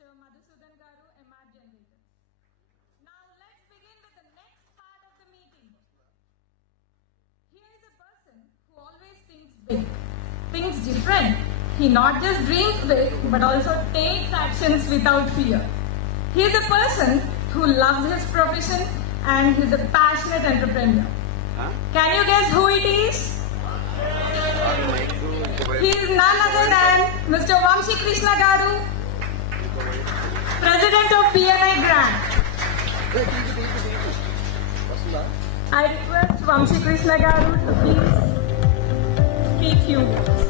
Mr. Madhusudan Garu, MR Generators. Now let's begin with the next part of the meeting. Here is a person who always thinks big, thinks different. He not just dreams big, but also takes actions without fear. He is a person who loves his profession and he is a passionate entrepreneur. Can you guess who it is? He is none other than Mr. Vamshi Krishna Garu, President of BNI Grand. I request Vamshi Krishna Garu to please speak few words.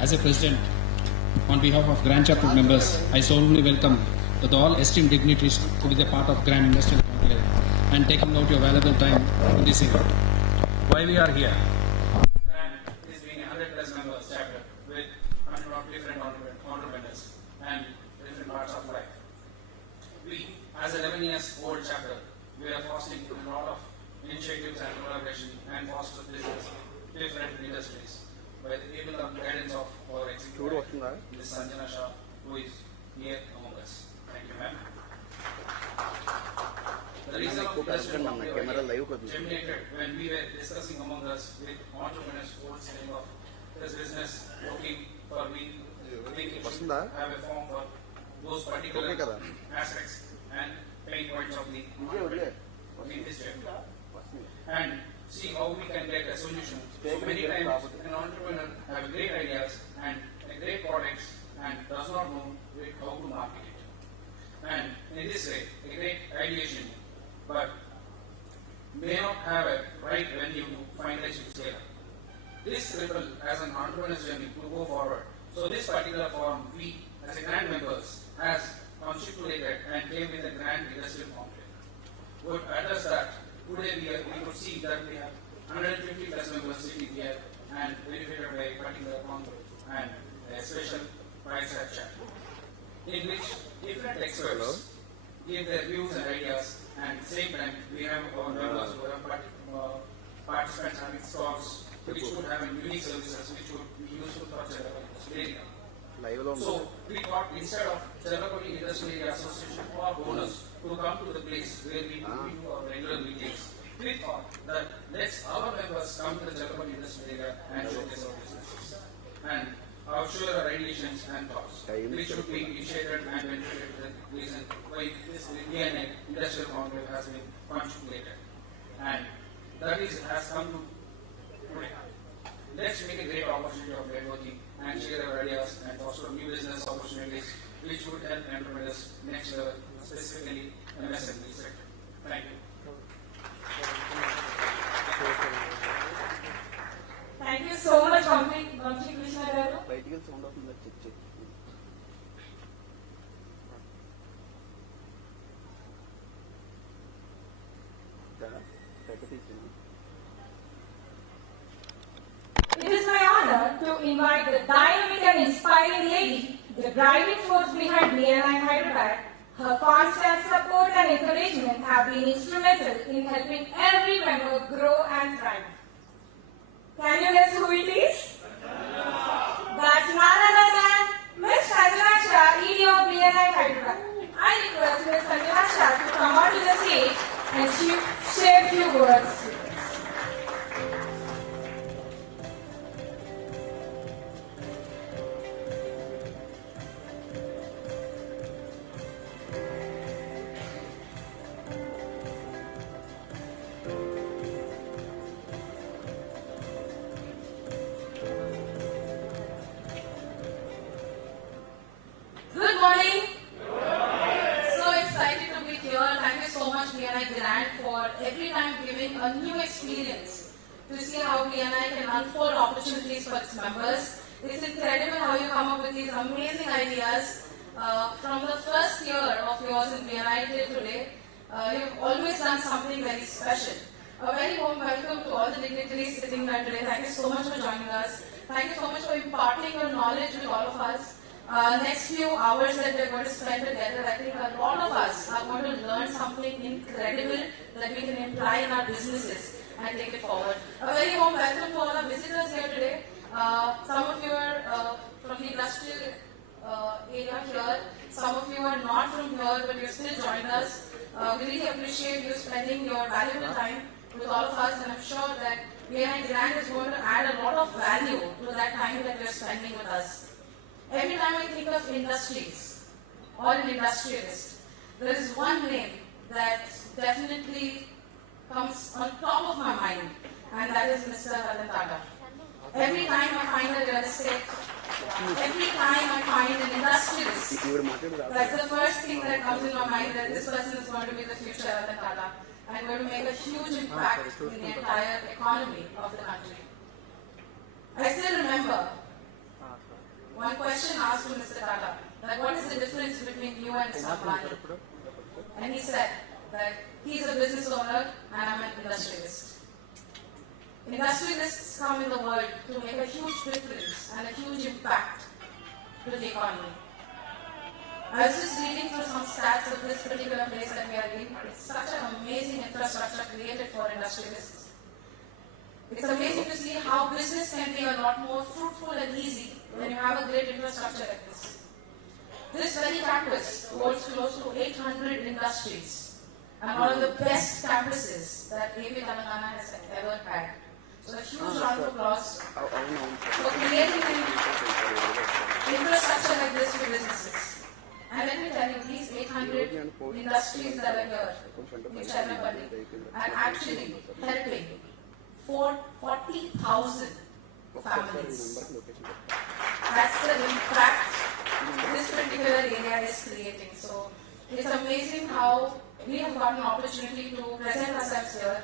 As a president, on behalf of Grand Chapter members, I solemnly welcome with all esteemed dignitaries to be the part of Grand Industrial Conclave and taking out your valuable time in this event. Why we are here? Grand is being a 100+ members chapter with 100 different entrepreneurs and different parts of life. We, as a 11 years old chapter, we are fostering a lot of initiatives and collaboration and foster business different industries by the able guidance of our executive, Ms. Sanjana Shah, who is here among us. Thank you, ma'am. The reason of industrial germinated when we were discussing among us with entrepreneurs who were saying of this business looking for me, thinking should have a form for those particular aspects and pain points of the entrepreneur in his journey. And see how we can get a solution. So many times an entrepreneur have great ideas and great products and does not know how to market it. And in this way, a great ideation, but may not have a right venue to finalize to scale up. This ripple as an entrepreneur's journey to go forward. So this particular forum, we as a grand members has constituted and came with a grand industrial conclave. Would address that. Today we could see that we have 150+ members sitting here and benefited by a particular conclave and a special Fireside chat, in which different experts give their views and ideas, and at the same time we have our members who have participants having stalls which would have unique services which would be useful for Cherlapally area. So we thought instead of Cherlapally Industrial Area Association or owners to come to the place where we do our regular meetings, we thought that let's our members come to the Cherlapally Industrial Area and showcase our businesses and share our ideations and thoughts, which should be initiated and benefited to the reason why this BNI Industrial Conclave has been constituted, and that is has come to today. Let's make a great opportunity of networking and share our ideas and foster new business opportunities which would help entrepreneurs next level, specifically MSME sector. Thank you. Thank you so much, Vamshi Krishna Garu. It is my honor to invite the dynamic and inspiring lady, the driving force behind BNI Hyderabad. Her constant support and encouragement have been instrumental in helping every member grow and thrive. Can you guess who it is? That's none other than Ms. Sanjana Shah, ED of BNI Hyderabad. I request Ms. Sanjana Shah to come out to the stage and share a few words. Good morning. So excited to be here. Thank you so much, BNI Grand, for every time giving a new experience to see how BNI can unfold opportunities for its members. It's incredible how you come up with these amazing ideas from the first year of yours in BNI till today. You've always done something very special. A very warm welcome to all the dignitaries sitting here today. Thank you so much for joining us. Thank you so much for imparting your knowledge with all of us. Next few hours that we're going to spend together, I think a lot of us are going to learn something incredible that we can apply in our businesses and take it forward. A very warm welcome to all our visitors here today. Some of you are from the industrial area here. Some of you are not from here, but you still joined us. We really appreciate you spending your valuable time with all of us, and I'm sure that BNI Grand is going to add a lot of value to that time that you're spending with us. Every time I think of industries or an industrialist, there is one name that definitely comes on top of my mind, and that is Mr. Ratan Tata. Every time I find a real estate, every time I find an industrialist, that's the first thing that comes in my mind, that this person is going to be the future Ratan Tata and going to make a huge impact in the entire economy of the country. I still remember one question asked to Mr. Tata, that what is the difference between you and Mr. Ambani? And he said that he's a business owner and I'm an industrialist. Industrialists come in the world to make a huge difference and a huge impact to the economy. I was just reading through some stats of this particular place that we are in. It's such an amazing infrastructure created for industrialists. It's amazing to see how business can be a lot more fruitful and easy when you have a great infrastructure like this. This very campus holds close to 800 industries and one of the best campuses that AP Telangana has ever had. So a huge round of applause for creating an infrastructure like this for businesses. And let me tell you, these 800 industries that are here in Cherlapally are actually helping 40,000 families. That's the impact this particular area is creating. So it's amazing how we have got an opportunity to present ourselves here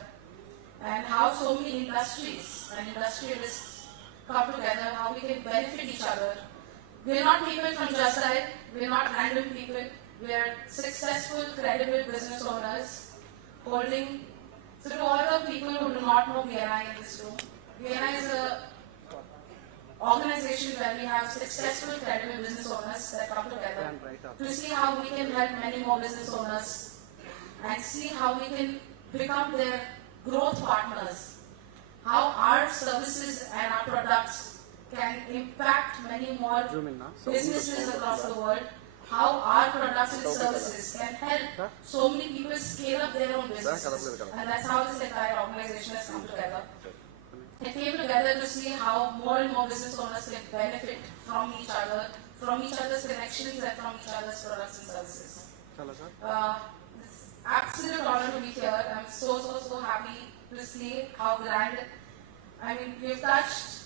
and how so many industries and industrialists come together, how we can benefit each other. We're not people from just side, we're not random people, we're successful, credible business owners holding. So to all the people who do not know BNI in this room, BNI is an organization where we have successful, credible business owners that come together to see how we can help many more business owners and see how we can become their growth partners, how our services and our products can impact many more businesses across the world, how our products and services can help so many people scale up their own businesses. And that's how this entire organization has come together. It came together to see how more and more business owners can benefit from each other, from each other's connections and from each other's products and services. It's absolute honor to be here. I'm so happy to see how grand. I mean, we've touched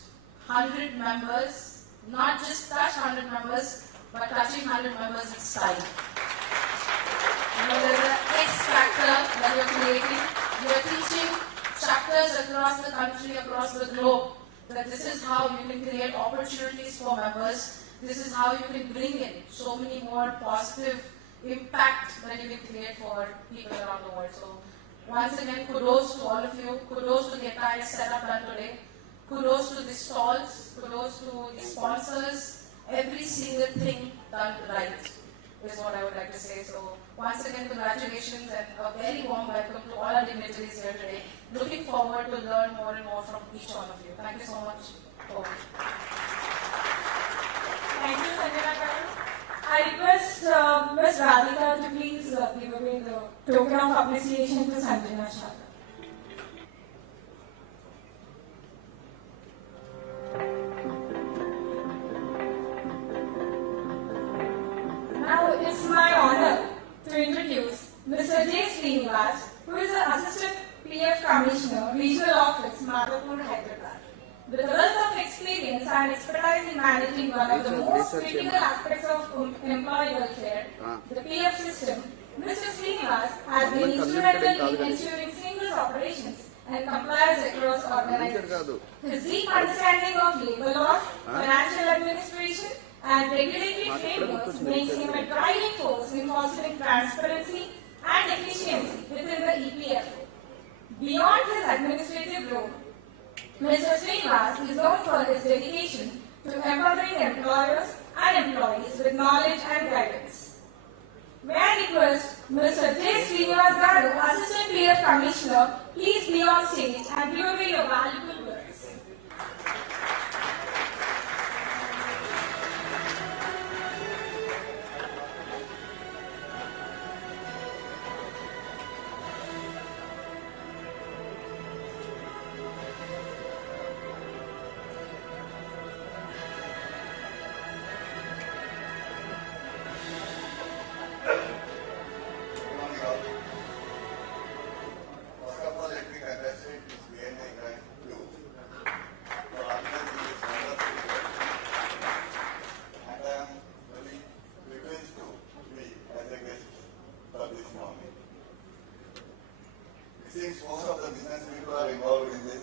100 members, not just touched 100 members, but touching 100 members in style. You know, there's an X factor that you're creating. You're teaching chapters across the country, across the globe, that this is how you can create opportunities for members. This is how you can bring in so many more positive impact that you can create for people around the world. So once again, kudos to all of you. Kudos to the entire setup done today. Kudos to the stalls. Kudos to the sponsors. Every single thing done right is what I would like to say. So once again, congratulations and a very warm welcome to all our dignitaries here today. Looking forward to learn more and more from each one of you. Thank you so much. Thank you, Sanjana. I request Ms. Radhika to please give away the token of appreciation to Sanjana Shah. Now it's my honor to introduce Mr. J. Srinivas, who is the Assistant PF Commissioner, Regional Office, Madhapur, Hyderabad. With a wealth of experience and expertise in managing one of the most critical aspects of employee welfare, the PF system, Mr. Srinivas has been instrumental in ensuring seamless operations and compliance across organizations. His deep understanding of labor laws, financial administration, and regulatory frameworks makes him a driving force in fostering transparency and efficiency within the EPFO. Beyond his administrative role, Mr. Srinivas is known for his dedication to empowering employers and employees with knowledge and guidance. May I request Mr. J. Srinivas Garu, Assistant PF Commissioner, please be on stage and give away your valuable words. since most of the business people are involved in this,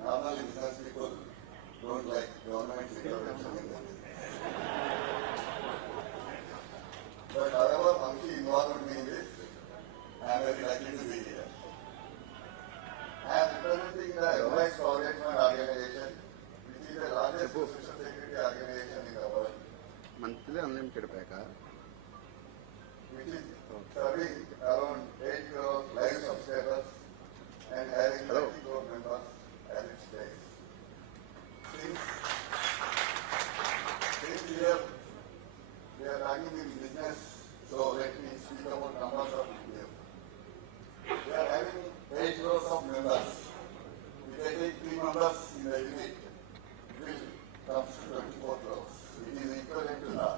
normally business people don't like government intervention in the business. But however, Monkey involved me in this, I am very lucky to be here. I am representing the Advice Provident Fund Organization, which is the largest social security organization in the world. Monthly unlimited pack. Which is serving around 8 crore live subscribers and having 30 crore members at its base. Since here we are running in business, so let me speak about numbers of people. We are having 8 crores of members. If I take 3 members in the unit, it will come to 24 crores. It is equivalent to the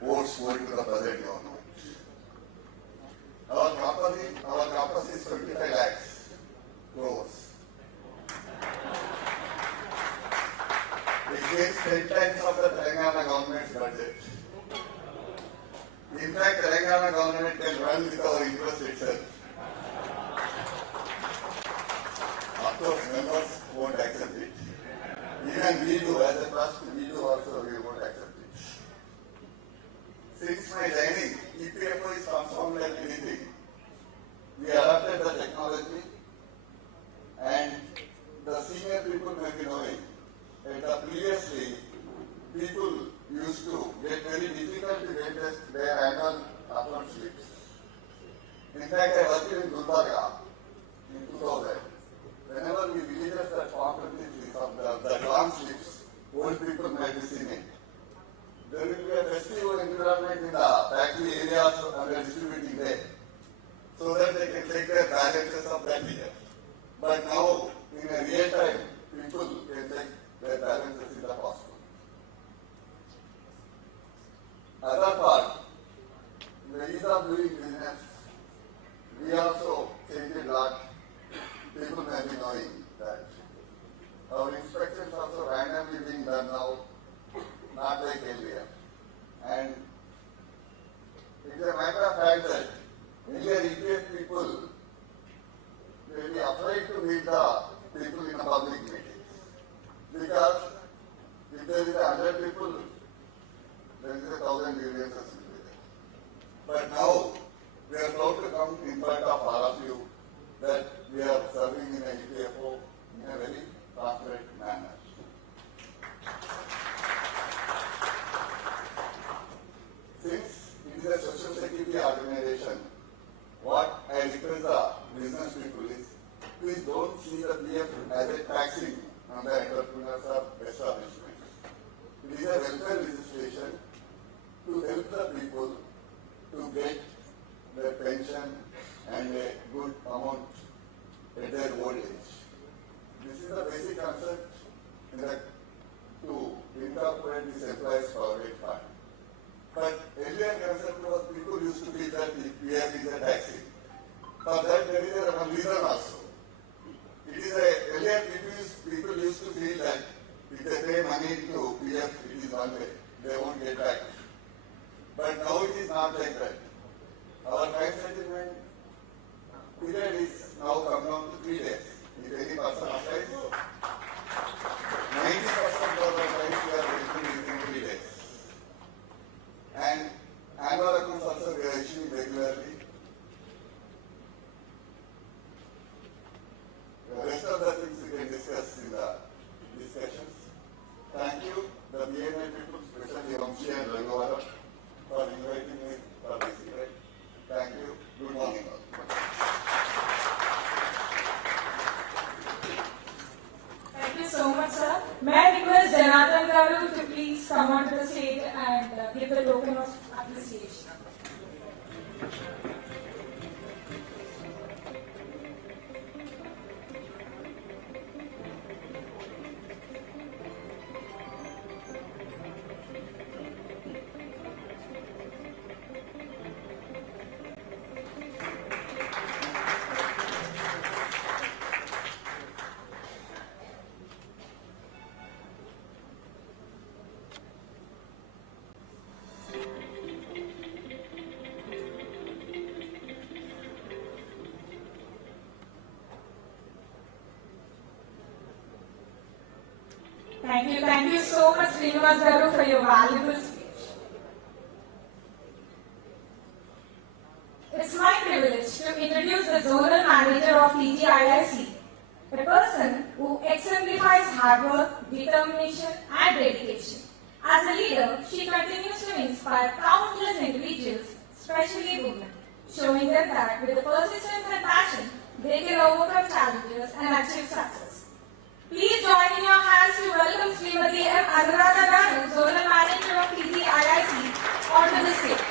votes going to the present government. Our campus is 25 lakhs crores. It gives 10 times of the Telangana government's budget. In fact, Telangana government can run with our interest itself. Of course, members won't accept it. Even we do, as a trust, we do also, we won't accept it. Since my joining, EPFO is transformed like anything. We adopted the technology and the senior people may be knowing that previously people used to get very difficult to get their annual account slips. In fact, I worked in Gulbarga in 2000. Whenever we villagers that form the glance slips, old people might be seeing it. There will be a festive environment in the factory areas and the distributing there, so that they can take their balances of that year. But now, in a real time, people can take their balances in the possible. Other part, in the ease of doing business, we also changed a lot. People may be knowing that our inspections also randomly being done now, not like earlier. And it is a matter of fact that earlier EPF people may be afraid to meet the people in a public meeting. Because if there is 100 people, there is 1,000 grievances. But now, we are proud to come in front of all of you that we are serving in a EPFO in a very transparent manner. Since it is a social security organization, what I request the business people is, please don't see the PF as a taxing on the entrepreneurs or establishments. It is a welfare legislation to help the people to get their pension and a good amount at their old age. This is the basic concept to incorporate this employees' provident fund. But earlier concept was people used to feel that if PF is a taxi. For that there is a reason also. It is earlier people used to feel that if they pay money to PF, it is one way. They won't get back. But now it is not like that. Our time settlement period is now come down to 3 days. If any person applies, 90% of the time we are waiting within 3 days. And annual accounts also we are issuing regularly. The rest of the things we can discuss in the discussions. Thank you, the BNI people, especially Vamshi and Raghuvaram, for inviting me for this event. Thank you. Good morning. Thank you so much, sir. May I request Janardhan Garu to please come onto the stage and give the token of appreciation. Thank you so much, Srinivas Garu, for your valuable speech. It's my privilege to introduce the Zonal Manager of TGIIC, a person who exemplifies hard work, determination, and dedication. As a leader, she continues to inspire countless individuals, especially women, showing them that with the persistence and passion, they can overcome challenges and achieve success. Please join in your hands to welcome Srimati M. Anuradha Garu, Zonal Manager of TGIIC, onto the stage.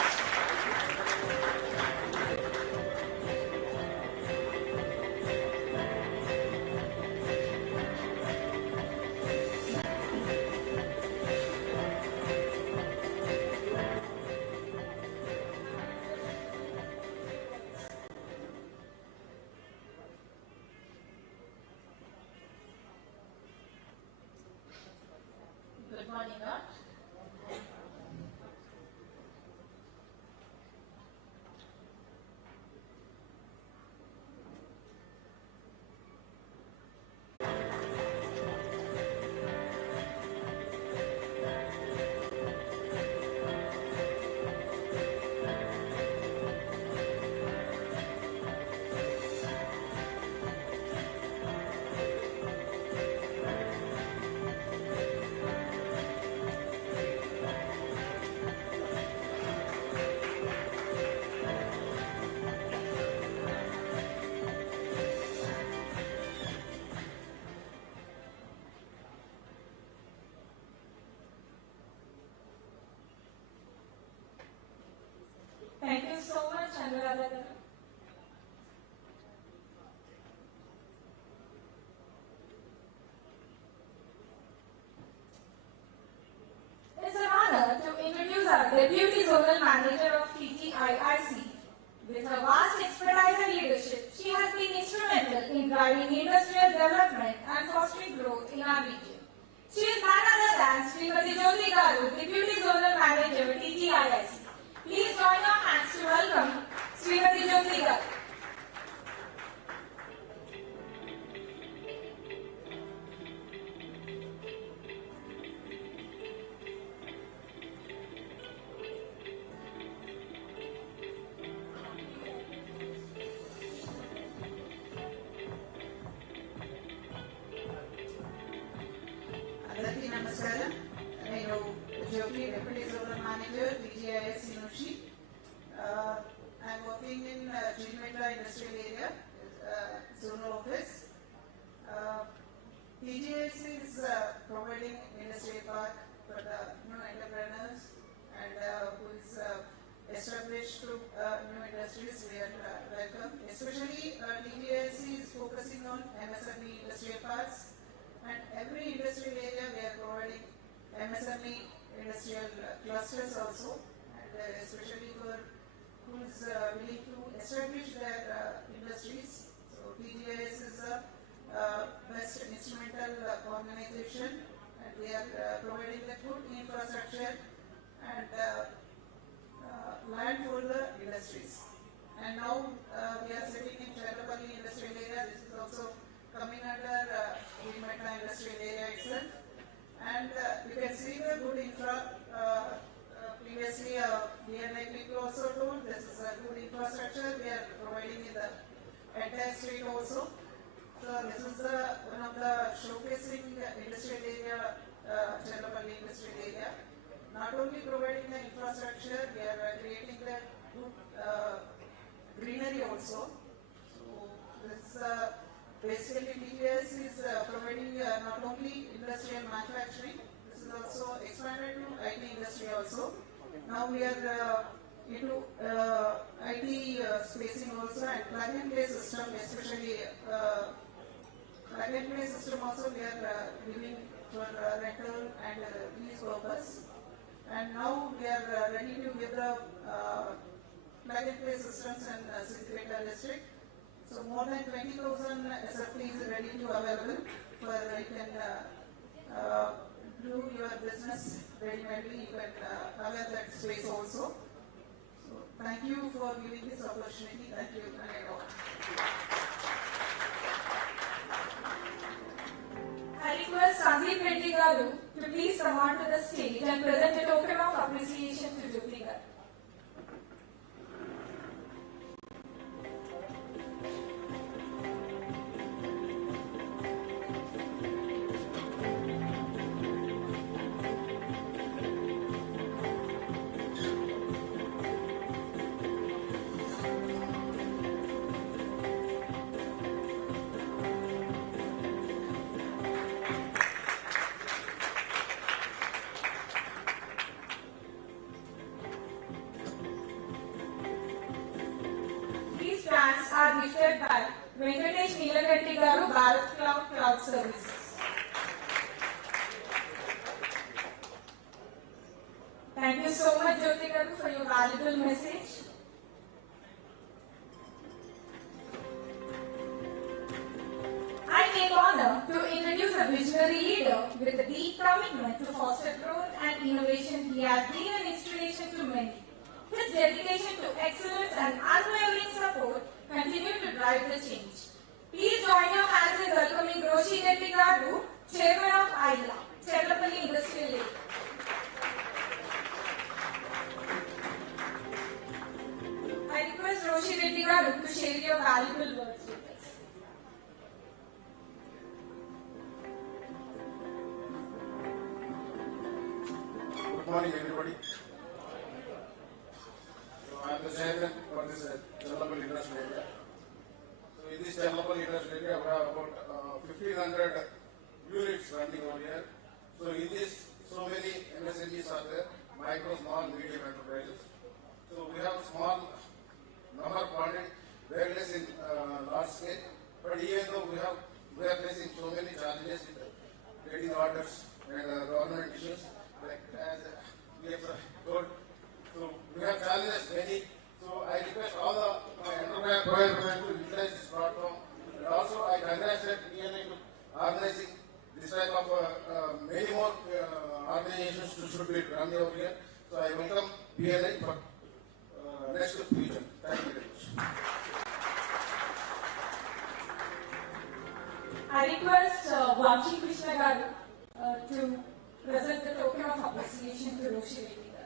Good morning, all. Thank you so much, Anuradha Garu. It's an honor to introduce our Deputy Zonal Manager of TGIIC. With her vast expertise and leadership, she has been instrumental in driving industrial development and fostering growth in our region. She is none other than Srimati Jyoti Garu, Deputy Zonal Manager, TGIIC. Please join your hands to welcome Srimati Jyoti Garu. అందరికీ నమస్కారం. నేను జ్యోతి deputy zonal manager TGIIC నుంచి. I'm working in Cherlapally industrial area, zonal office. TGIIC is providing industrial park for the new entrepreneurs and who is established to new industries. We are welcome. Especially TGIIC is focusing on MSME industrial parks. And every industrial area we are providing MSME industrial clusters also, and especially for who is willing to establish their industries. So TGIIC is a best instrumental organization, and we are providing the good infrastructure and land for the industries. And now we are sitting in Cherlapally industrial area. This is also coming under V5news industrial area itself. And you can see the good infra. Previously, BNI people also told this is a good infrastructure we are providing in the entire state also. So this is one of the showcasing industrial area, Cherlapally industrial area. Not only providing the infrastructure, we are creating the good greenery also. So this basically TGIIC is providing not only industrial manufacturing, this is also expanded to IT industry also. Now we are into IT spacing also, and plug-and-play system, especially plug-and-play system also we are giving for rental and lease purpose. And now we are ready to give the plug-and-play systems in Hyderabad district. So more than 20,000 SFTs are ready to available for you can do your business ready-madly. You can avail that space also. So thank you for giving this opportunity. Thank you. I request Sandeep Reddy Garu to please come onto the stage and present a token of appreciation to Jyoti Garu. These plants are gifted by Venkatesh Neelagatti Garu, Bharat Cloud Services. Thank you so much, Jyoti Garu, for your valuable message. I take honor to introduce a visionary leader with a deep commitment to foster growth and innovation. He has been an inspiration to many. His dedication to excellence and unwavering support continue to drive the change. Please join your hands in welcoming Roshi Reddy Garu, Chairman of ILA, Cherlapally Industrial Lake. I request Roshi Reddy Garu to share your valuable words with us. Good morning, everybody. I am the chairman for this Cherlapally Industrial Area. So in this Cherlapally Industrial Area, we have about 1,500 units running over here. So in this, so many MSMEs are there, micro, small, medium enterprises. So we have small number quantity, various in large scale. But even though we are facing so many challenges with getting orders and government issues, like as we have told. So we have challenges many. So I request all the enterprise to utilize this platform. And also I congratulate BNI to organizing this type of many more organizations should be running over here. So I welcome BNI for next future. Thank you very much. I request Vamshi Krishna Garu to present the token of appreciation to Roshi Reddy Garu.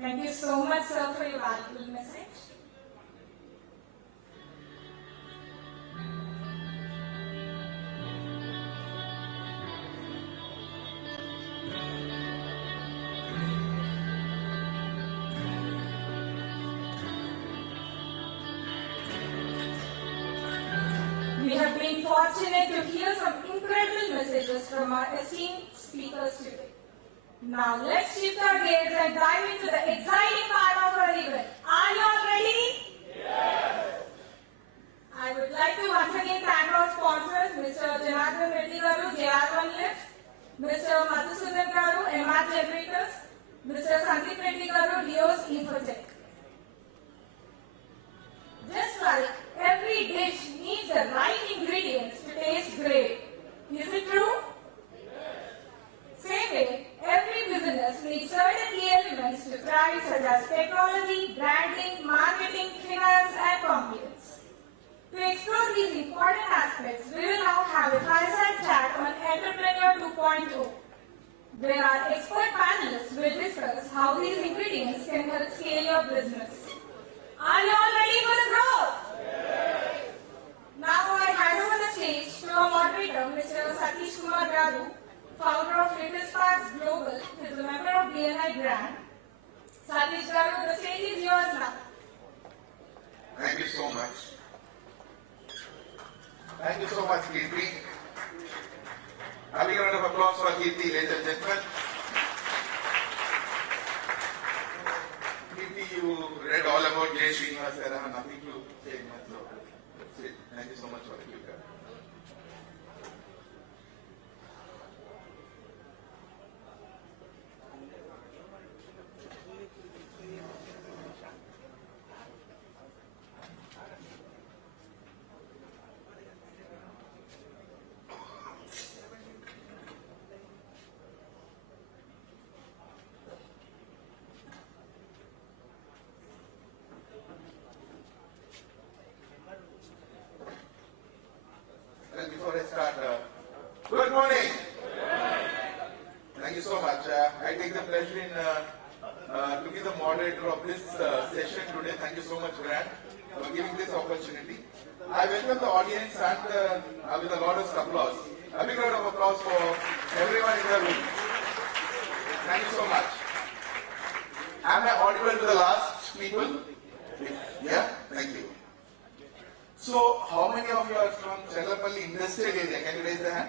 Thank you so much, sir, for your valuable message. We have been fortunate to hear some incredible messages from our esteemed speakers today. Now let's shift our gaze and dive into the exciting part of our event. Are you all ready? Yes! I would like to once again thank our sponsors, Mr. Janardhan Reddy Garu, JR1 Lift, Mr. Madhusudan Garu, MR Generators, Mr. Sandeep Reddy Garu, Dios Infotech. Just like every dish needs the right ingredients to taste great. Is it true? Same way, every business needs certain key elements to thrive, such as technology, branding, marketing, finance, and compliance. To explore these important aspects, we will now have a fireside chat on Entrepreneur 2.0, where our expert panelists will discuss how these ingredients can help scale your business. Are you all ready for the growth? Yes. Now I hand over the stage to our moderator, Mr. Satish Kumar Garu, founder of Little Sparks Global, who is a member of BNI Grand. Satish Garu, the stage is yours now. Thank you so much. Thank you so much, Kirti. A big round of applause for Kirti, ladies and gentlemen. Kirti, you read all about Jay Srinivas. I have nothing to say much. So, that's it. Thank you so much for the gift. session today. Thank you so much, Grant, for giving this opportunity. I welcome the audience and with a lot of applause. A big round of applause for everyone in the room. Thank you so much. Am I audible to the last people? Yeah? Thank you. So, how many of you are from Cherlapally industrial area? Can you raise the hand?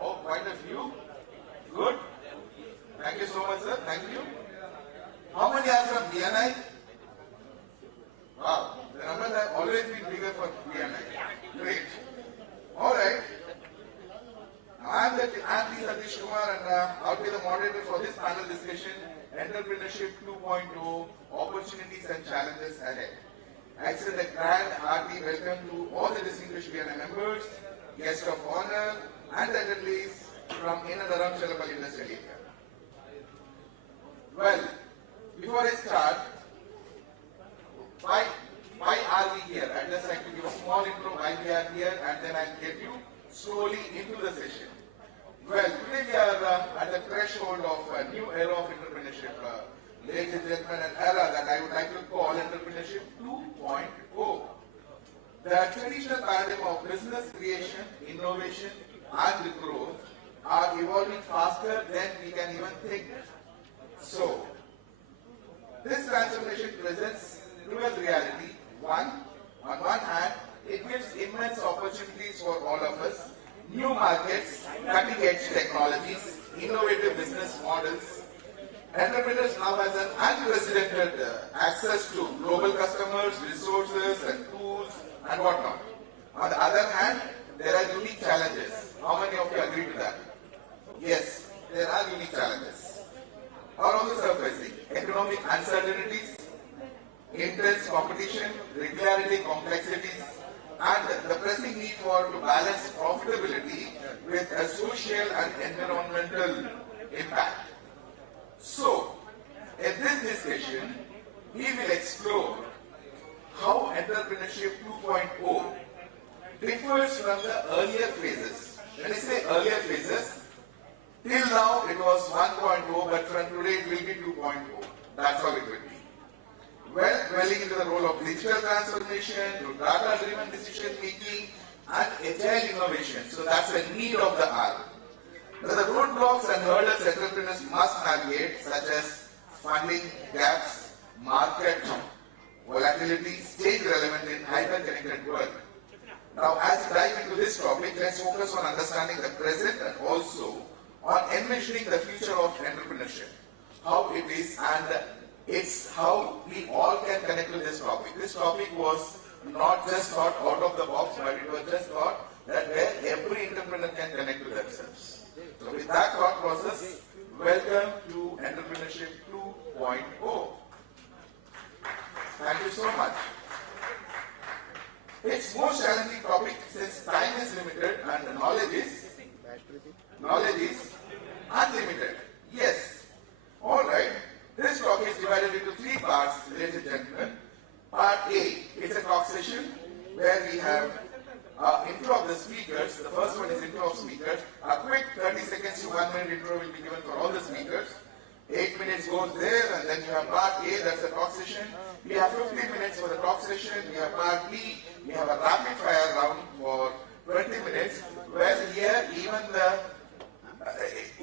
Oh, quite a few. Good. Thank you so much, sir. Thank you. How many are from BNI? Wow. The numbers have always been bigger for BNI. Great. All right. I'm P. Satish Kumar and I'll be the moderator for this panel discussion, Entrepreneurship 2.0, Opportunities and Challenges Ahead. I extend a grand hearty welcome to all the distinguished BNI members, guests of honor, and attendees from in and around Cherlapally industrial area. Well, before I start, why are we here? I'd just like to give a small intro why we are here and then I'll get you slowly into the session. Well, today we are at the threshold of a new era of entrepreneurship. Ladies and gentlemen, an era that I would like to call Entrepreneurship 2.0. The traditional paradigm of business creation, innovation, and growth are evolving faster than we can even think. So, this transformation presents dual reality. On one hand, it gives immense opportunities for all of us, new markets, cutting-edge technologies, innovative business models. Entrepreneurs now have an unprecedented access to global customers, resources, and tools, and whatnot. On the other hand, there are unique challenges. How many of you agree with that? Yes, there are unique challenges. Are also surfacing economic uncertainties, intense competition, regulatory complexities, and the pressing need to balance profitability with a social and environmental impact. So, in this discussion, we will explore how Entrepreneurship 2.0 differs from the earlier phases. When I say earlier phases, till now it was 1.0, but from today it will be 2.0. That's how it will be. Well, dwelling into the role of digital transformation, to data-driven decision making, and agile innovation. So that's the need of the hour. Now, the roadblocks and hurdles entrepreneurs must navigate, such as funding gaps, market volatility, stay relevant in hyper-connected world. Now, as we dive into this topic, let's focus on understanding the present and also on envisioning the future of entrepreneurship, how it is, and it's how we all can connect with this topic. This topic was not just thought out of the box, but it was just thought that where every entrepreneur can connect with themselves. So with that thought process, welcome to Entrepreneurship 2.0. Thank you so much. It's most challenging topic since time is limited and knowledge is unlimited. Yes. Alright. This talk is divided into three parts, ladies and gentlemen. Part A is a talk session where we have intro of the speakers. The first one is intro of speakers. A quick 30 seconds to 1 minute intro will be given for all the speakers. 8 minutes goes there, and then you have part A, that's the talk session. We have 15 minutes for the talk session. We have part B, we have a rapid fire round for 20 minutes. Well, here even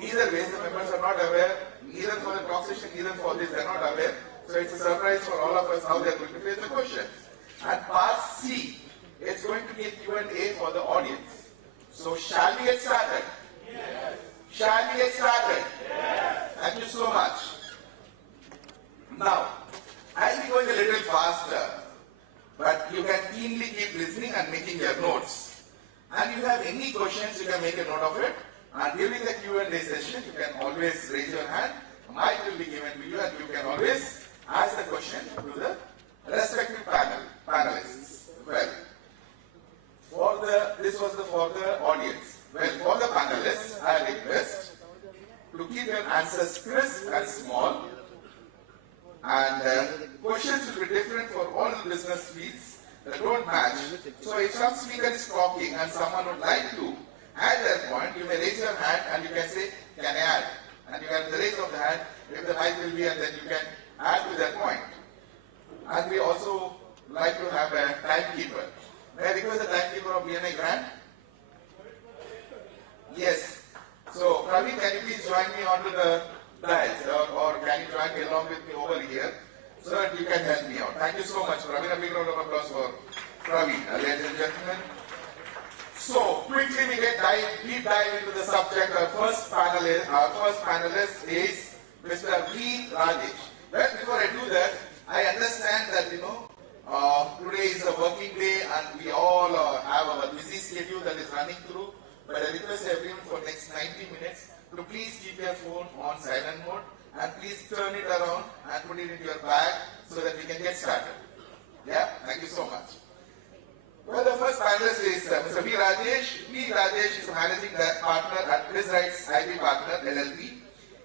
either ways the members are not aware, neither for the talk session, neither for this, they are not aware. So it's a surprise for all of us how they are going to face the questions. And part C, it's going to be a Q&A for the audience. So shall we get started? Yes. Shall we get started? Yes. Thank you so much. Now, I'll be going a little faster, but you can keenly keep listening and making your notes. And if you have any questions, you can make a note of it. And during the Q&A session, you can always raise your hand. Mic will be given to you, and you can always ask the question to the respective panelists. Well, this was for the audience. Well, for the panelists, I request to keep your answers crisp and small. And questions will be different for all business fields that don't match. So if some speaker is talking and someone would like to add their point, you may raise your hand and you can say, can I add? And you can raise of the hand if the mic will be, and then you can that point. And we also like to have a timekeeper. May I request the timekeeper of BNI Grand? Yes. So, Praveen, can you please join me onto the dials, or can you join me along with me over here so that you can help me out? Thank you so much, Praveen. A big round of applause for Praveen, ladies and gentlemen. So, quickly we get deep dive into the subject. Our first panelist is Mr. V. Rajesh. Well, before I do that, I understand that, today is a working day and we all have our busy schedule that is running through. But I request everyone for next 90 minutes to please keep your phone on silent mode and please turn it around and put it into your bag so that we can get started. Yeah, thank you so much. Well, the first panelist is Mr. V. Rajesh. V. Rajesh is a managing partner at Chris Rights IP Partner LLP.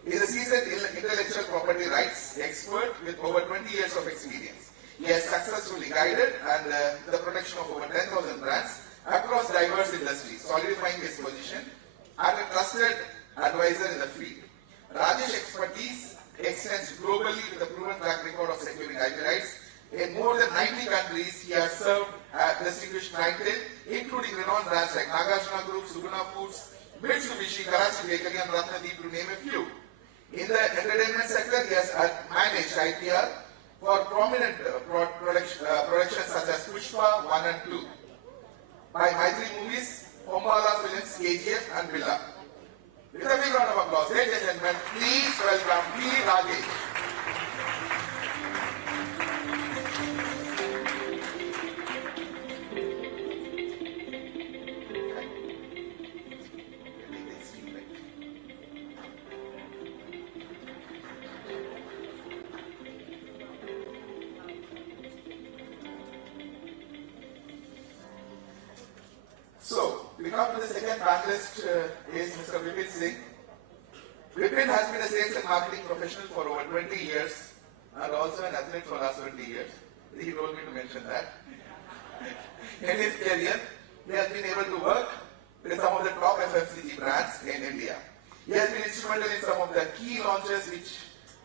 He is a seasoned intellectual property rights expert with over 20 years of experience. He has successfully guided and the protection of over 10,000 brands across diverse industries, solidifying his position as a trusted advisor in the field. Rajesh's expertise extends globally with a proven track record of securing IP rights. In more than 90 countries, he has served as distinguished clientele, including renowned brands like Nagarjuna Group, Suguna Foods, Mitsubishi, Karachi Bakery, and Ratnadeep, to name a few. In the entertainment sector, he has managed IPR for prominent productions such as Pushpa 1 and 2. By Maitri Movies, Hombala Films, KGF, and Villa. With a big round of applause, ladies and gentlemen, please welcome V. Rajesh. So, we come to the second panelist is Mr. Vipin Singh. Vipin has been a sales and marketing professional for over 20 years and also an athlete for the last 20 years. He told me to mention that. In his career, he has been able to work with some of the top FMCG brands in India. He has been instrumental in some of the key launches which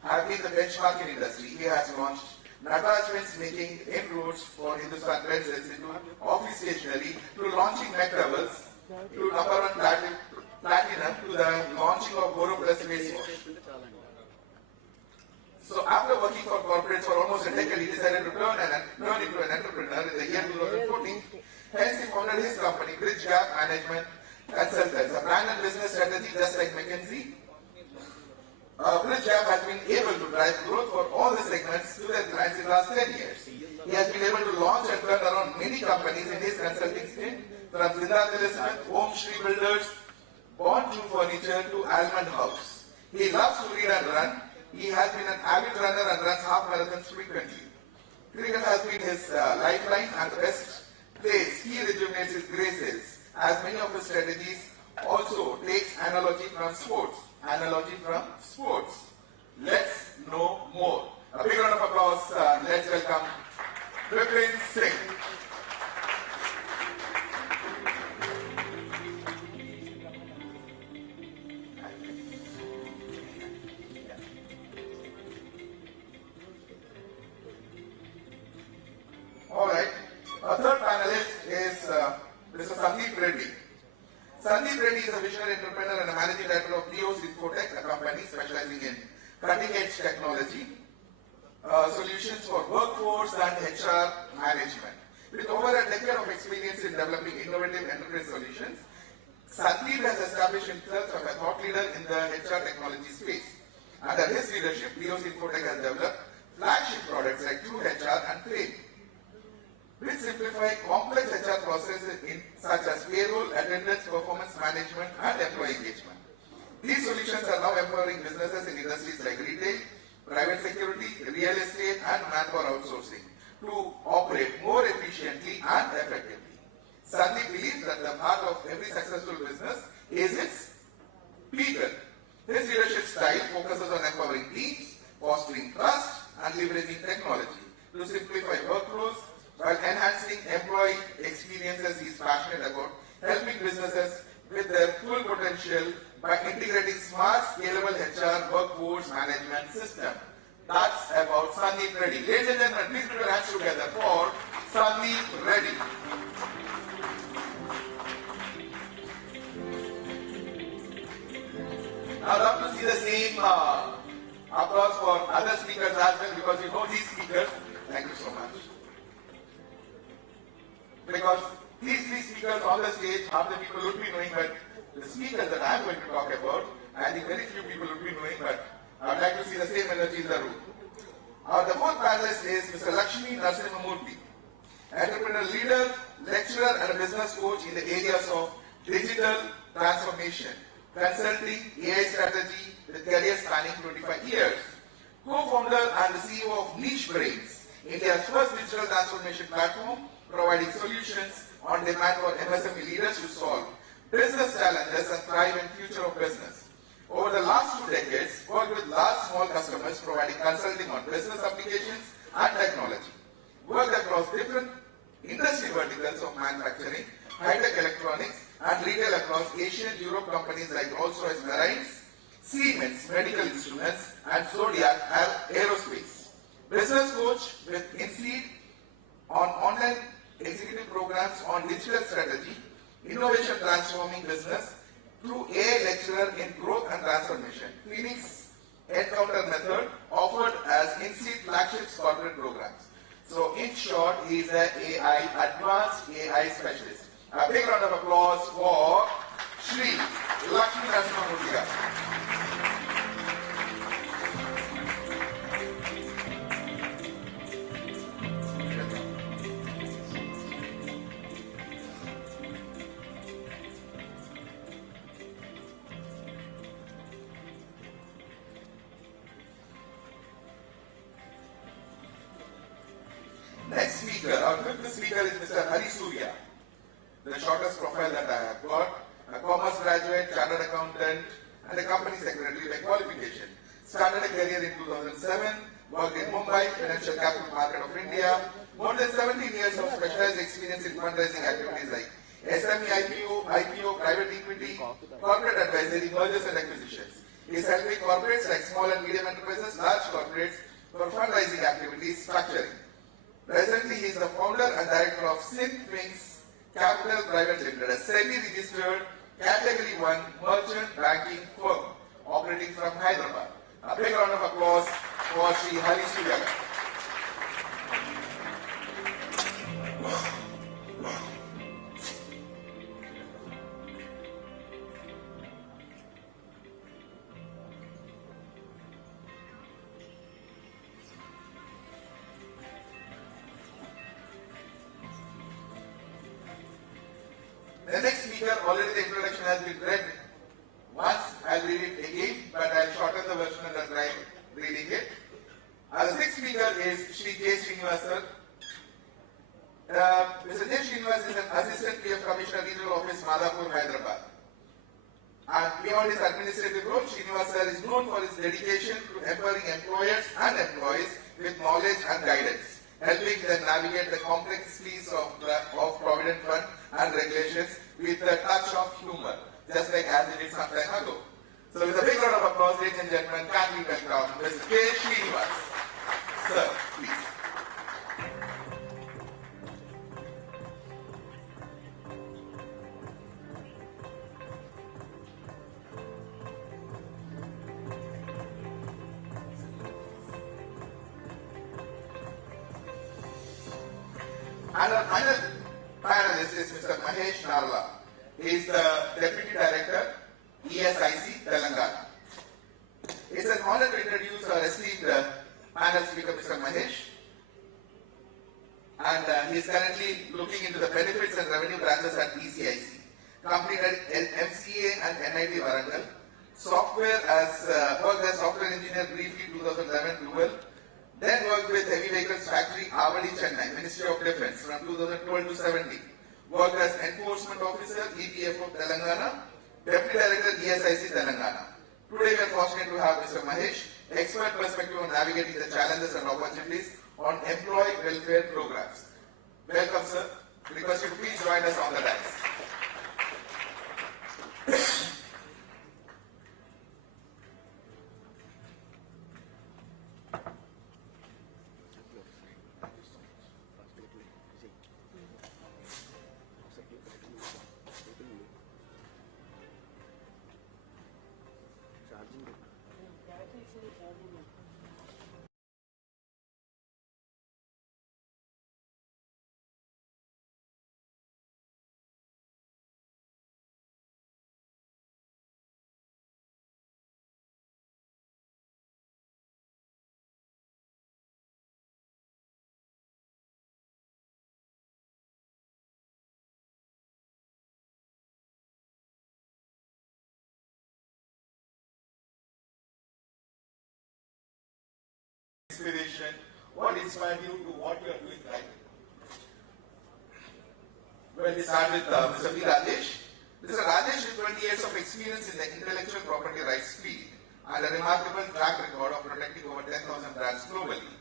have been the benchmark in industry. He has launched attachments making inroads for Hindustan Pencils into office stationery, to launching Mac Doubles, to #1 platinum, to the launching of Boro Plus face wash. So after working for corporates for almost a decade, he decided to turn into an entrepreneur in the year 2014. Hence, he founded his company, Bridge Gap Management Consultants, a brand and business strategy just like McKinsey. Bridge Gap has been able to drive growth for all the segments to their clients in the last 10 years. He has been able to launch and turn around many companies in his consulting stint, from Zindad Investment, Home Shri Builders, Bond True Furniture to Almond House. He loves to read and run. He has been an avid runner and runs half marathons frequently. Cricket has been his lifeline and the best place he rejuvenates his graces, as many of his strategies also takes analogy from sports. Let's know more. A big round of applause. Let's welcome Vipin Singh. All right. Our third panelist is Mr. Sandeep Reddy. Sandeep Reddy is a visionary entrepreneur and a managing director of Leo's Infotech, a company specializing in cutting-edge technology solutions for workforce and HR management. With over a decade of experience in developing innovative enterprise solutions, Sandeep has established himself as a thought leader in the HR technology space. Under his leadership, Leo's Infotech has developed flagship products like True HR and Frame, which simplify complex HR processes such as payroll, attendance, performance management, and employee engagement. These solutions are now empowering businesses in industries like retail, private security, real estate, and manpower outsourcing to operate more efficiently and effectively. Sandeep believes that the heart of every successful business is its people. His leadership style focuses on empowering teams, fostering trust, and leveraging technology to simplify workflows while enhancing employee experiences. He is passionate about helping businesses with their full potential by integrating smart, scalable HR workforce management system. That's about Sandeep Reddy. Ladies and gentlemen, please put your hands together for Sandeep Reddy. I'd love to see the same applause for other speakers as well, because you know these speakers. Thank you so much. Because these three speakers on the stage, half the people would be knowing, but the speakers that I'm going to talk about, I think very few people would be knowing, but I would like to see the same energy in the room. The fourth panelist is Mr. Lakshmi Narasimhamurthy, entrepreneur leader, lecturer and a business coach in the areas of digital transformation, consulting, AI strategy with career spanning 25 years. Co-founder and the CEO of Niche Brains, India's first digital transformation platform, providing solutions on demand for MSME leaders to solve business challenges and thrive in future of business. Over the last 2 decades, worked with large small customers providing consulting on business applications and technology. Worked across different industry verticals of manufacturing, high-tech electronics, and retail across Asian Europe companies like Rolls-Royce Marines, Siemens Medical Instruments, and Zodiac Aerospace. Business coach with Inseed on online executive programs on digital strategy, innovation transforming business through AI lecturer in growth and transformation. Phoenix Encounter method offered as Inseed flagship corporate programs. So in short, he is an advanced AI specialist. A big round of applause for Shri Lakshmi Narasimhamurthy. Next speaker, our fifth speaker is Mr. Hari Surya, the shortest profile that I have got, a commerce graduate, chartered accountant, and a company secretary by qualification. Started a career in 2007, worked in Mumbai, financial capital market of India, more than 17 years of specialized experience in fundraising activities like SME IPO, private equity, corporate advisory, mergers and acquisitions. He is helping corporates like small and medium enterprises, large corporates for fundraising activities, structuring. Presently, he is the founder and director of Synthwings Capital Private Limited, a SEBI-registered Category 1 merchant banking firm operating from Hyderabad. A big round of applause for Shri Hari Surya. The next speaker, already the introduction has been read once. I'll read it again, but I'll shorten the version and I'll try reading it. The sixth speaker is Shri J. Srinivasan. Mr. J. Srinivasan is an Assistant PF Commissioner, Regional Office, Madhapur, Hyderabad. And beyond his administrative role, Srinivasan is known for his dedication to empowering employers and employees with knowledge and guidance, helping them navigate the complexities of Provident Fund and regulations with a touch of humor, just like as we did some time ago. So with a big round of applause, ladies and gentlemen, can we welcome Mr. K. Srinivas. Sir, please. And our final panelist is Mr. Mahesh Narla. He is the Deputy Director, ESIC, Telangana. It's an honor to introduce our esteemed panel speaker, Mr. Mahesh. And he is currently looking into the benefits and revenue branches at ECIC. Completed MCA and NIT Warangal. Worked as software engineer briefly 2011 dual. Then worked with Heavy Vehicles Factory, Avadi, Chennai, Ministry of Defence from 2012 to 17. Worked as Enforcement Officer, EPFO, Telangana, Deputy Director, ESIC, Telangana. Today we are fortunate to have Mr. Mahesh, expert perspective on navigating the challenges and opportunities on employee welfare programs. Welcome, sir. Request you to please join us on the dais. inspiration? What inspired you to what you are doing right now? Well, we start with Mr. V. Rajesh. Mr. Rajesh with 20 years of experience in the intellectual property rights field and a remarkable track record of protecting over 10,000 brands globally.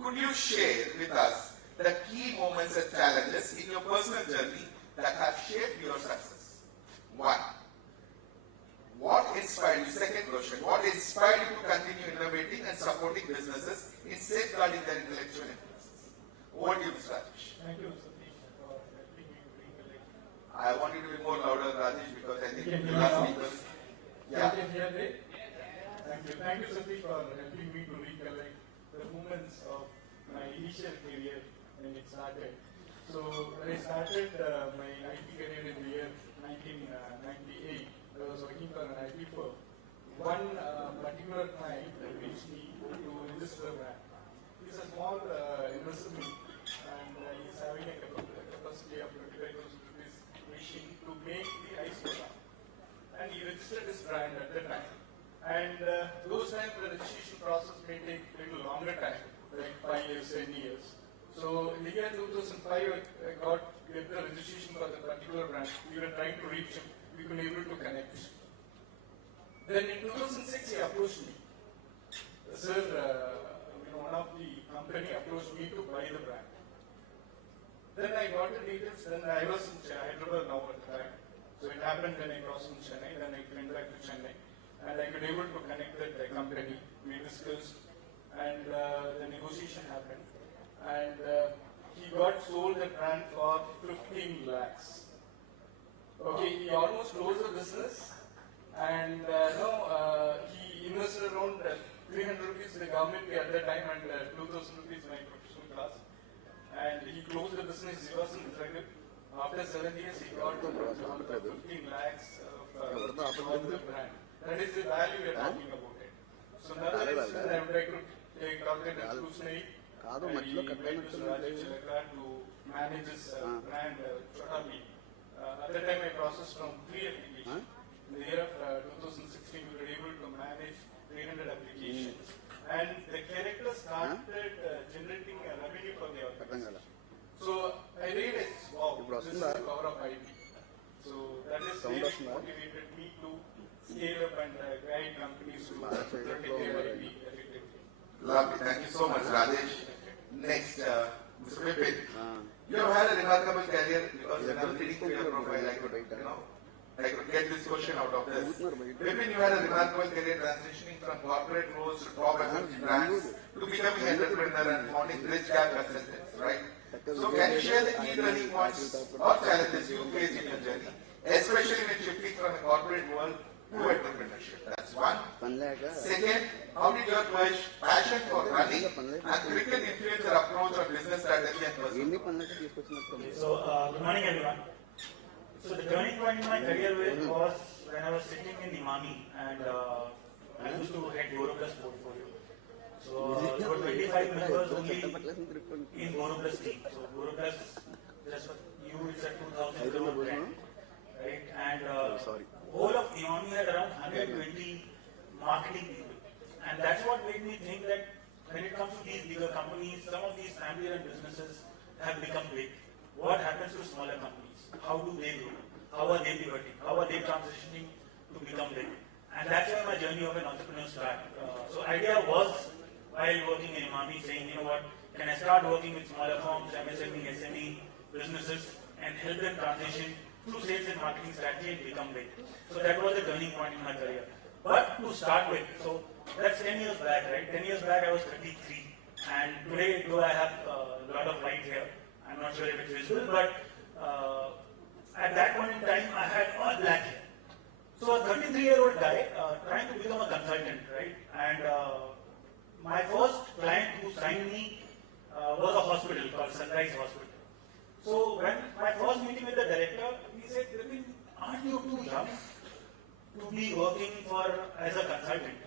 Could you share with us the key moments and challenges in your personal journey that have shaped your success? 1. What inspired you? Second question. What inspired you to continue innovating and supporting businesses in safeguarding their intellectual interests? Over to you, Mr. Rajesh. Thank you, Satish, for helping me to recollect. I want you to be more louder, Rajesh, because I think Can the you last hear speakers. Yeah. Can you hear me? Thank you. Thank you, Satish, for helping me to recollect the moments of my initial career when it started. So, when I started my IT career in the year 1998, I was working for an IT firm. One particular client reached me to register a brand. He's a small investment and he's having a capacity of 25,000 rupees machine to make the ice water. And he registered his brand at the time. And those times the registration process may take a little longer time, like 5 years, 10 years. So in the year 2005, I got the registration for the particular brand. We were trying to reach him. We couldn't able to connect. Then in 2006, he approached me. Sir, one of the company approached me to buy the brand. Then I got the details. Then I was in Hyderabad now at the time. So it happened when I crossed from Chennai. Then I went back to Chennai. And I could able to connect with the company. We discussed. And the negotiation happened. And he got sold the brand for 15 lakhs. Okay, he almost closed the business. And he invested around 300 rupees in the government at that time and 2,000 rupees in my professional class. And he closed the business. He wasn't interested. After 7 years, he got 15 lakhs of the brand. That is the value we are talking about it. So another instance I would like to take Dr. Exclusionary. He went to Rajesh to manage his brand Cherlapally. At that time, I processed from 3 applications. In the year of 2016, we were able to manage 300 applications. And the character started generating a revenue for the organization. So I realized, wow, this is the power of IP. So that is really motivated me to scale up and guide companies to protect their IP effectively. Lovely. Thank you so much, Rajesh. Next, Mr. Vipin. You have had a remarkable career because when I was reading through your profile, I could get this question out of this. Vipin, you had a remarkable career transitioning from corporate roles to top FMCG brands to becoming an entrepreneur and founding Bridge Gap Consultants, right? So can you share the key turning points or challenges you faced in your journey, especially when shifting from a corporate world to entrepreneurship? That's one. Second, how did your passion for running and cricket influence your approach on business strategy and pursuit? So, good morning everyone. So the turning point in my career was when I was sitting in Imami and I used to head Europlus portfolio. So there were 25 members only in Europlus team. So Europlus, just for you, it's a 2,000 crore brand, right? And whole of Imami had around 120 marketing people. And that's what made me think that when it comes to these bigger companies, some of these family-run businesses have become big. What happens to smaller companies? How do they grow? How are they pivoting? How are they transitioning to become big? And that's where my journey of an entrepreneur started. So idea was, while working in Imami, saying, you know what, can I start working with smaller firms, MSME, SME businesses, and help them transition through sales and marketing strategy and become big? So that was the turning point in my career. But to start with, so that's 10 years back, right? 10 years back I was 33. And today, though I have a lot of light here, I'm not sure if it's visible, but at that point in time, I had all black hair. So a 33-year-old guy trying to become a consultant, right? And my first client who signed me was a hospital called Sunrise Hospital. So when my first meeting with the director, he said, "Vipin, aren't you too young to be working as a consultant?"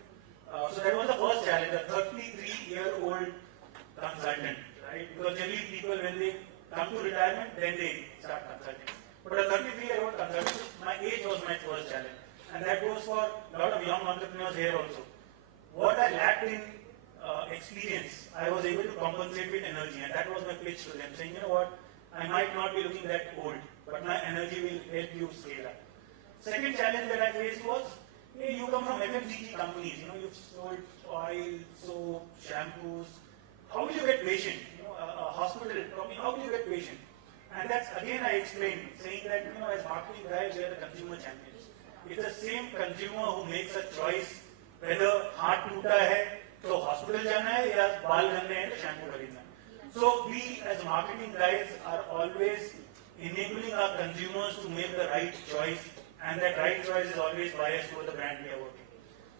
So that was the first challenge, a 33-year-old consultant, right? Because generally people, when they come to retirement, then they start consulting. But a 33-year-old consultant, my age was my first challenge. And that goes for a lot of young entrepreneurs here also. What I lacked in experience, I was able to compensate with energy, and that was my pitch to them, saying, you know what, I might not be looking that old, but my energy will help you scale up. Second challenge that I faced was, hey, you come from FMCG companies, you've sold oil, soap, shampoos. How will you get patient? A hospital, how will you get patient? And that's again I explained, saying that as marketing guys, we are the consumer champions. It's the same consumer who makes a choice whether heart टूटा है तो hospital जाना है या बाल गंदे हैं तो shampoo खरीदना है. So we as marketing guys are always enabling our consumers to make the right choice, and that right choice is always biased toward the brand we are working.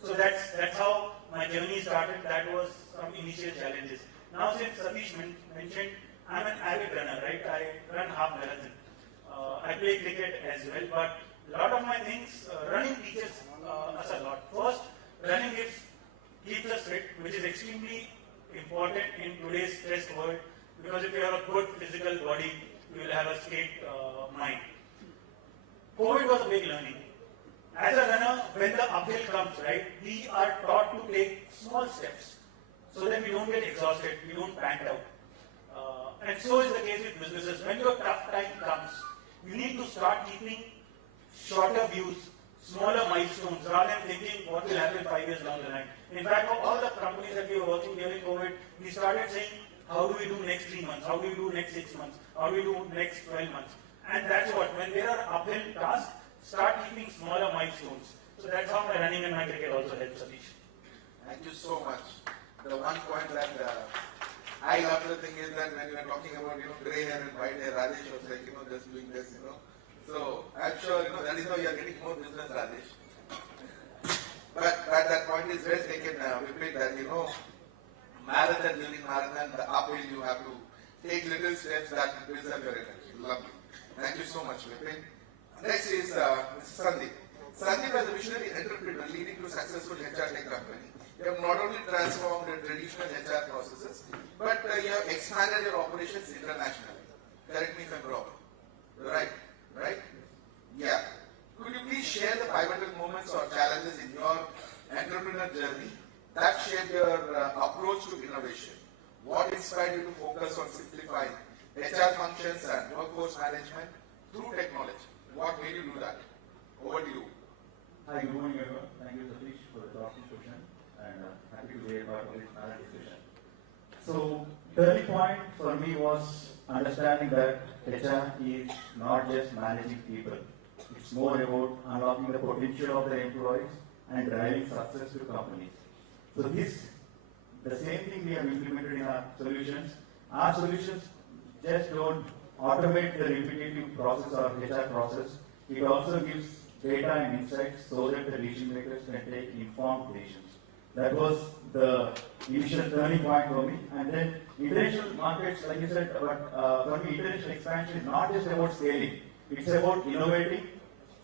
So that's how my journey started. That was some initial challenges. Now since Satish mentioned, I'm an avid runner, right? I run half marathon. I play cricket as well, but a lot of my things, running teaches us a lot. First, running keeps us fit, which is extremely important in today's stressed world, because if you have a good physical body, you will have a straight mind. COVID was a big learning. As a runner, when the uphill comes, right, we are taught to take small steps so that we don't get exhausted, we don't pant out. And so is the case with businesses. When your tough time comes, you need to start keeping shorter views, smaller milestones, rather than thinking what will happen 5 years down the line. In fact, for all the companies that we were working during COVID, we started saying, how do we do next 3 months? How do we do next 6 months? How do we do next 12 months? And that's what, when there are uphill tasks, start keeping smaller milestones. So that's how my running and my cricket also helps, Satish. Thank you so much. The one point that I love the thing is that when you are talking about, grey hair and white hair, Rajesh was like, just doing this, So I'm sure, that is how you are getting more business, Rajesh. But that point is well taken, Vipin, that, marathon, during marathon, the uphill, you have to take little steps that builds up your energy. Lovely. Thank you so much, Vipin. Next is Mr. Sandeep. Sandeep is a visionary entrepreneur leading to successful HR tech company. You have not only transformed the traditional HR processes, but you have expanded your operations internationally. Correct me if I'm wrong. Right? Yeah. Could you please share the pivotal moments or challenges in your entrepreneur journey that shaped your approach to innovation? What inspired you to focus on simplifying HR functions and workforce management through technology? What made you do that? Over to you. Hi, good morning everyone. Thank you Satish for the thoughtful question, and happy to be a part of this panel discussion. So, turning point for me was understanding that HR is not just managing people. It's more about unlocking the potential of the employees and driving success to companies. So the same thing we have implemented in our solutions. Our solutions just don't automate the repetitive process or HR process. It also gives data and insights so that the decision makers can take informed decisions. That was the initial turning point for me. And then international markets, like you said, but for me international expansion is not just about scaling. It's about innovating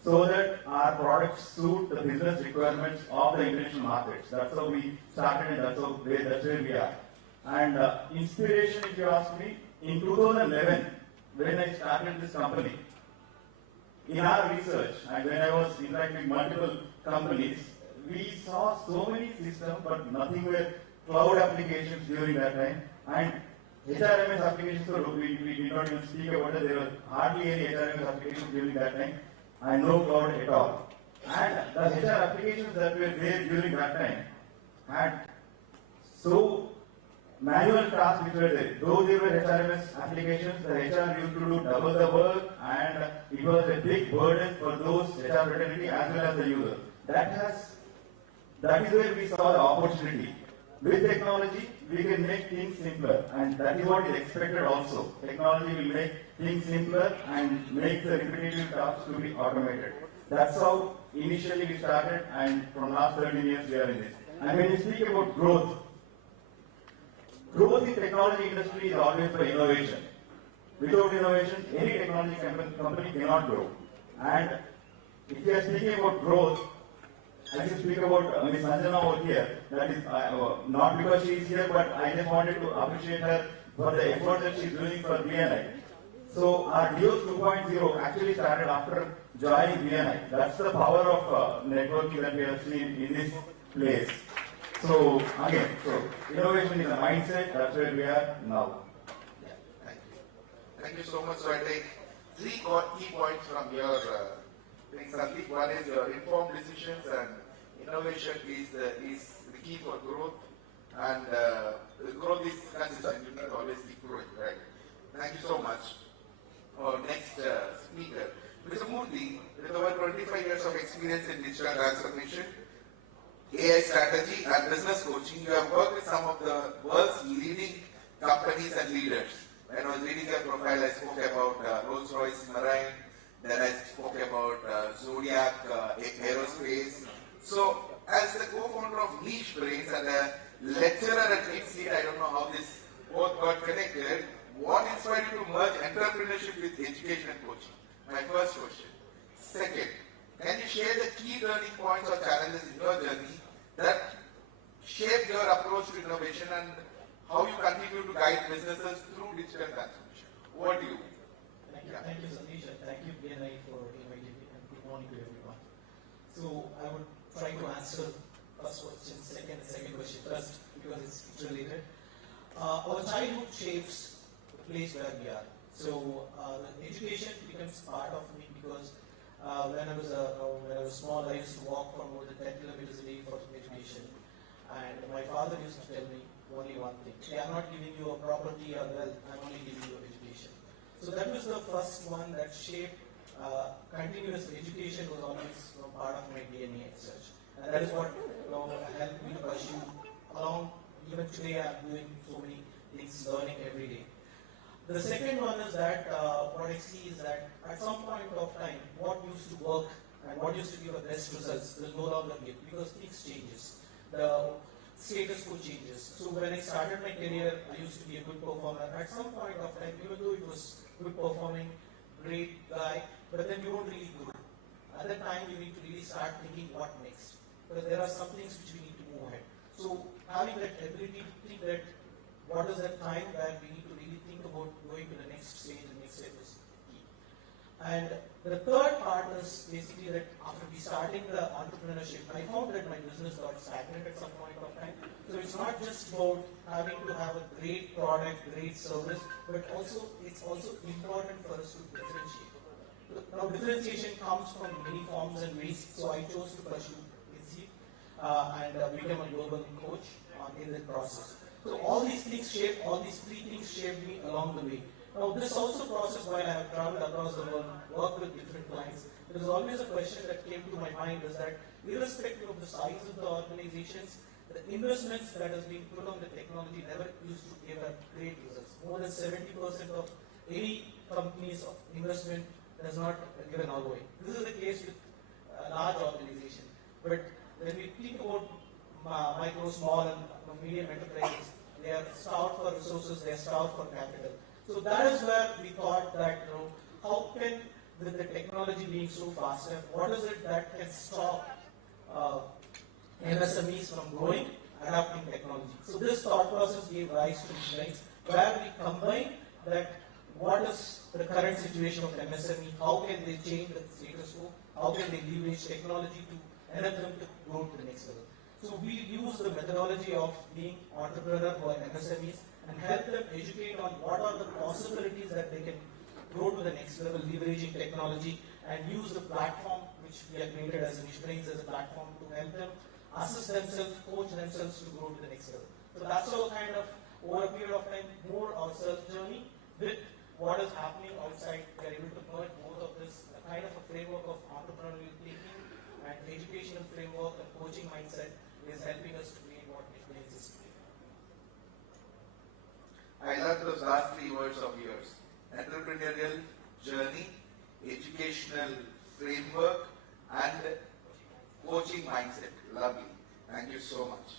so that our products suit the business requirements of the international markets. That's how we started, and that's where we are. And inspiration, if you ask me, in 2011, when I started this company, in our research, and when I was interacting with multiple companies, we saw so many systems, but nothing were cloud applications during that time. And HRMS applications, so we did not even speak about it. There were hardly any HRMS applications during that time, and no cloud at all. And the HR applications that were there during that time had so manual tasks which were there. Though they were HRMS applications, the HR used to do double the work, and it was a big burden for those HR fraternity as well as the user. That is where we saw the opportunity. With technology, we can make things simpler, and that is what is expected also. Technology will make things simpler and make the repetitive tasks to be automated. That's how initially we started, and from last 13 years we are in this. And when you speak about growth in technology industry is always for innovation. Without innovation, any technology company cannot grow. And if you are speaking about growth, I can speak about Ms. Sanjana over here. That is not because she is here, but I just wanted to appreciate her for the effort that she is doing for BNI. So our Dios 2.0 actually started after joining BNI. That's the power of networking that we have seen in this place. So again, so innovation is a mindset. That's where we are now. Yeah, thank you. Thank you so much. So I take three key points from your things. Sandeep. One is your informed decisions, and innovation is the key for growth. And growth is consistent. You need to always keep growing, right? Thank you so much. Our next speaker, Mr. Murthy, with over 25 years of experience in digital transformation, AI strategy and business coaching, you have worked with some of the world's leading companies and leaders. When I was reading your profile, I spoke about Rolls-Royce Marine, then I spoke about Zodiac Aerospace. So, as the co-founder of Niche Brains and a lecturer at Seed, I don't know how this both got connected. What inspired you to merge entrepreneurship with education and coaching? My first question. Second, can you share the key learning points or challenges in your journey that shaped your approach to innovation and how you continue to guide businesses through digital transformation? What do you? Thank you, Satish, and thank you, BNI, for inviting me, and good morning to everyone. So I would try to answer first question, second question first, because it's related. Our childhood shapes the place where we are. So the education becomes part of me because when I was small, I used to walk for more than 10 kilometers a day for education. And my father used to tell me only one thing: "I am not giving you a property or wealth, I am only giving you education." So that was the first one that shaped continuous education was always part of my DNA as such. And that is what helped me to pursue along. Even today, I am doing so many things, learning every day. The second one is that what I see is that at some point of time, what used to work and what used to give the best results will no longer give because things changes. The status quo changes. So when I started my career, I used to be a good performer. At some point of time, even though it was good performing, great guy, but then you don't really grow. At that time, you need to really start thinking what next. Because there are some things which we need to move ahead. So having that ability to think that what is that time where we need to really think about going to the next stage and next step is key. And the third part is basically that after we starting the entrepreneurship, I found that my business got stagnant at some point of time. So it's not just about having to have a great product, great service, but also it's also important for us to differentiate. Now differentiation comes from many forms and ways, so I chose to pursue and become a global coach in that process. So all these three things shaped me along the way. Now this also process while I have traveled across the world, worked with different clients, there is always a question that came to my mind is that irrespective of the size of the organizations, the investments that has been put on the technology never used to give a great results. More than 70% of any company's investment does not give an ROI. This is the case with a large organization. But when we think about micro, small, and medium enterprises, they are starved for resources, they are starved for capital. So that is where we thought that, how can, with the technology being so faster, what is it that can stop MSMEs from growing, adapting technology? So this thought process gave rise to things where we combine that what is the current situation of MSME, how can they change the status quo, how can they leverage technology to enable them to go to the next level. So we use the methodology of being entrepreneur or MSMEs and help them educate on what are the possibilities that they can grow to the next level, leveraging technology, and use the platform which we have created as Niche Brains as a platform to help them assess themselves, coach themselves to grow to the next level. So that's how kind of over a period of time, more our self-journey with what is happening outside, we are able to merge both of this, a kind of a framework of entrepreneurial thinking and educational framework and coaching mindset is helping us to create what Niche Brains is today. I love those last three words of yours: entrepreneurial journey, educational framework, and coaching mindset. Lovely. Thank you so much.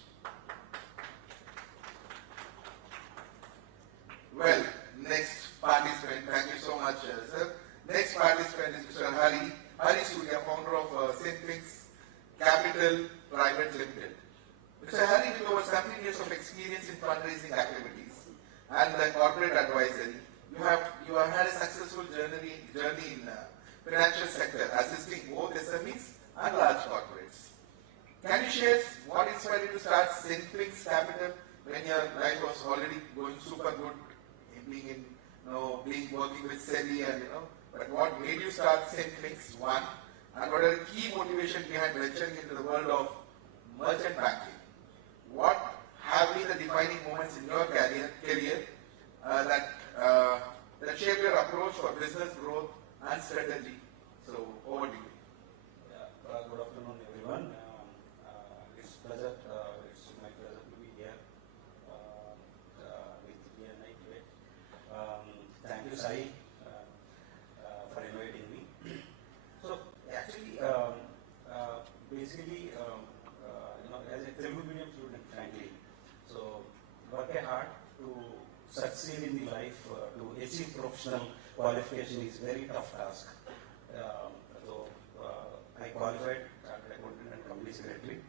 Well, next participant, thank you so much, sir. Next participant is Mr. Hari Surya, founder of Synfix Capital Private Limited. Mr. Hari, with over 17 years of experience in fundraising activities and corporate advisory, you have had a successful journey in financial sector, assisting both SMEs and large corporates. Can you share what is inspired you to start Synflix Capital when your life was already going super good, being in, working with SEBI and but what made you start Synflix? One, and what are the key motivation behind venturing into the world of merchant banking? What have been the defining moments in your career that shaped your approach for business growth and strategy? So over to you. Good afternoon, everyone. It's my pleasure to be here with BNI today. Thank you, Sai, for inviting me. So actually, basically, as a Telugu medium student, frankly, so work hard to succeed in the life, to achieve professional qualification is very tough task. I qualified chartered accountant and company secretary.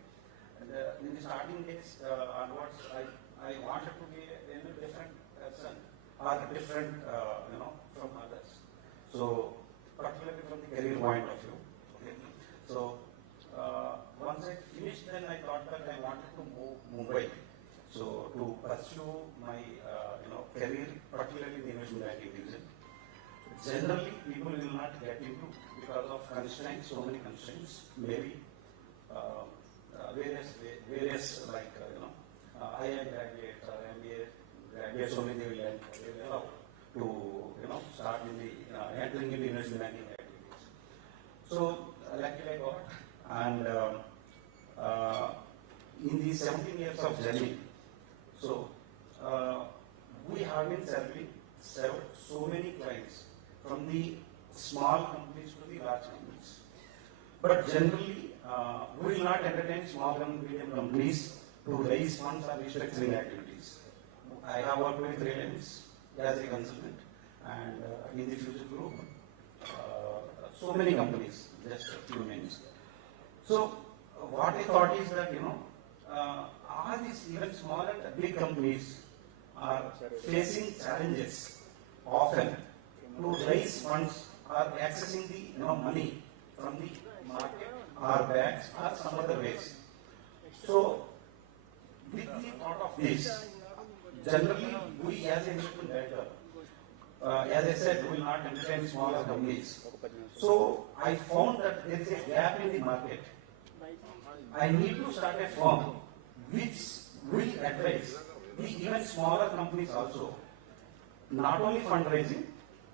And in the starting days onwards, I wanted to be a different person or different, from others. So, particularly from the career point of view. Okay. So, once I finished, then I thought that I wanted to move Mumbai. So, to pursue my, career, particularly in the investment banking division. Generally, people will not get into because of constraints, so many constraints, maybe various like, IIM graduates or MBA graduates, only they will allow to, start in the, entering into investment banking activities. So, luckily I got, and in the 17 years of journey, so we have been served so many clients from the small companies to the large companies. But generally, we will not entertain small and medium companies to raise funds or restructuring activities. I have worked with Reliance as a consultant and in the Future Group, so many companies, just a few names. So, what I thought is that, all these even small and big companies are facing challenges often to raise funds or accessing the money from the market or banks or some other ways. So, with the thought of this, generally we as a investment banker, as I said, we will not entertain smaller companies. So, I found that there is a gap in the market. I need to start a firm which will advise the even smaller companies also, not only fundraising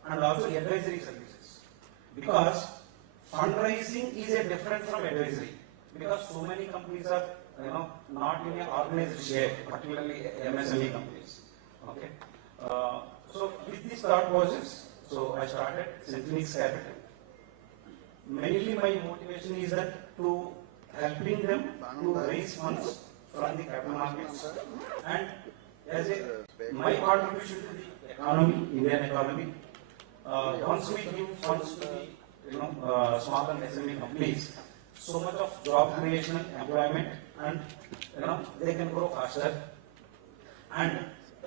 and also advisory services. Because fundraising is a different from advisory. Because so many companies are, not in an organized shape, particularly MSME companies. Okay. So with this thought process, so I started Synflix Capital. Mainly my motivation is that to helping them to raise funds from the capital markets and as my contribution to the economy, Indian economy. Once we give funds to the small and SME companies, so much of job creation, employment, and they can grow faster. And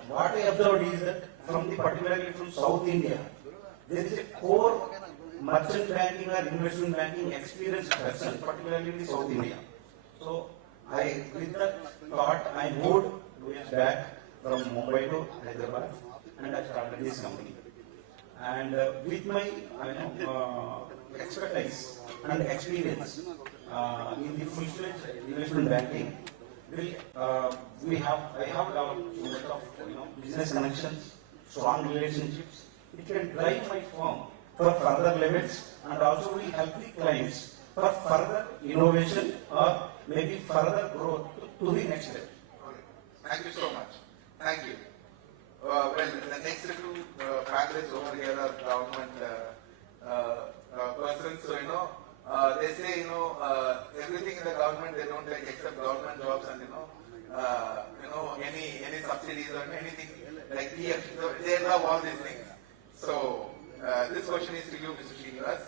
what I observed is that particularly from South India, there is a core merchant banking or investment banking experienced person, particularly in South India. So with that thought, I moved 2 years back from Mumbai to Hyderabad, and I started this company. And with my expertise and experience in the full-fledged investment banking, I have developed so much of business connections, strong relationships. It can drive my firm for further limits, and also will help the clients for further innovation or maybe further growth to the next level. Thank you so much. Thank you. Well, the next two panelists over here are government persons. So, they say, everything in the government they don't like except government jobs and, any subsidies or anything like PF. They love all these things. So, this question is to you, Mr. Srinivas.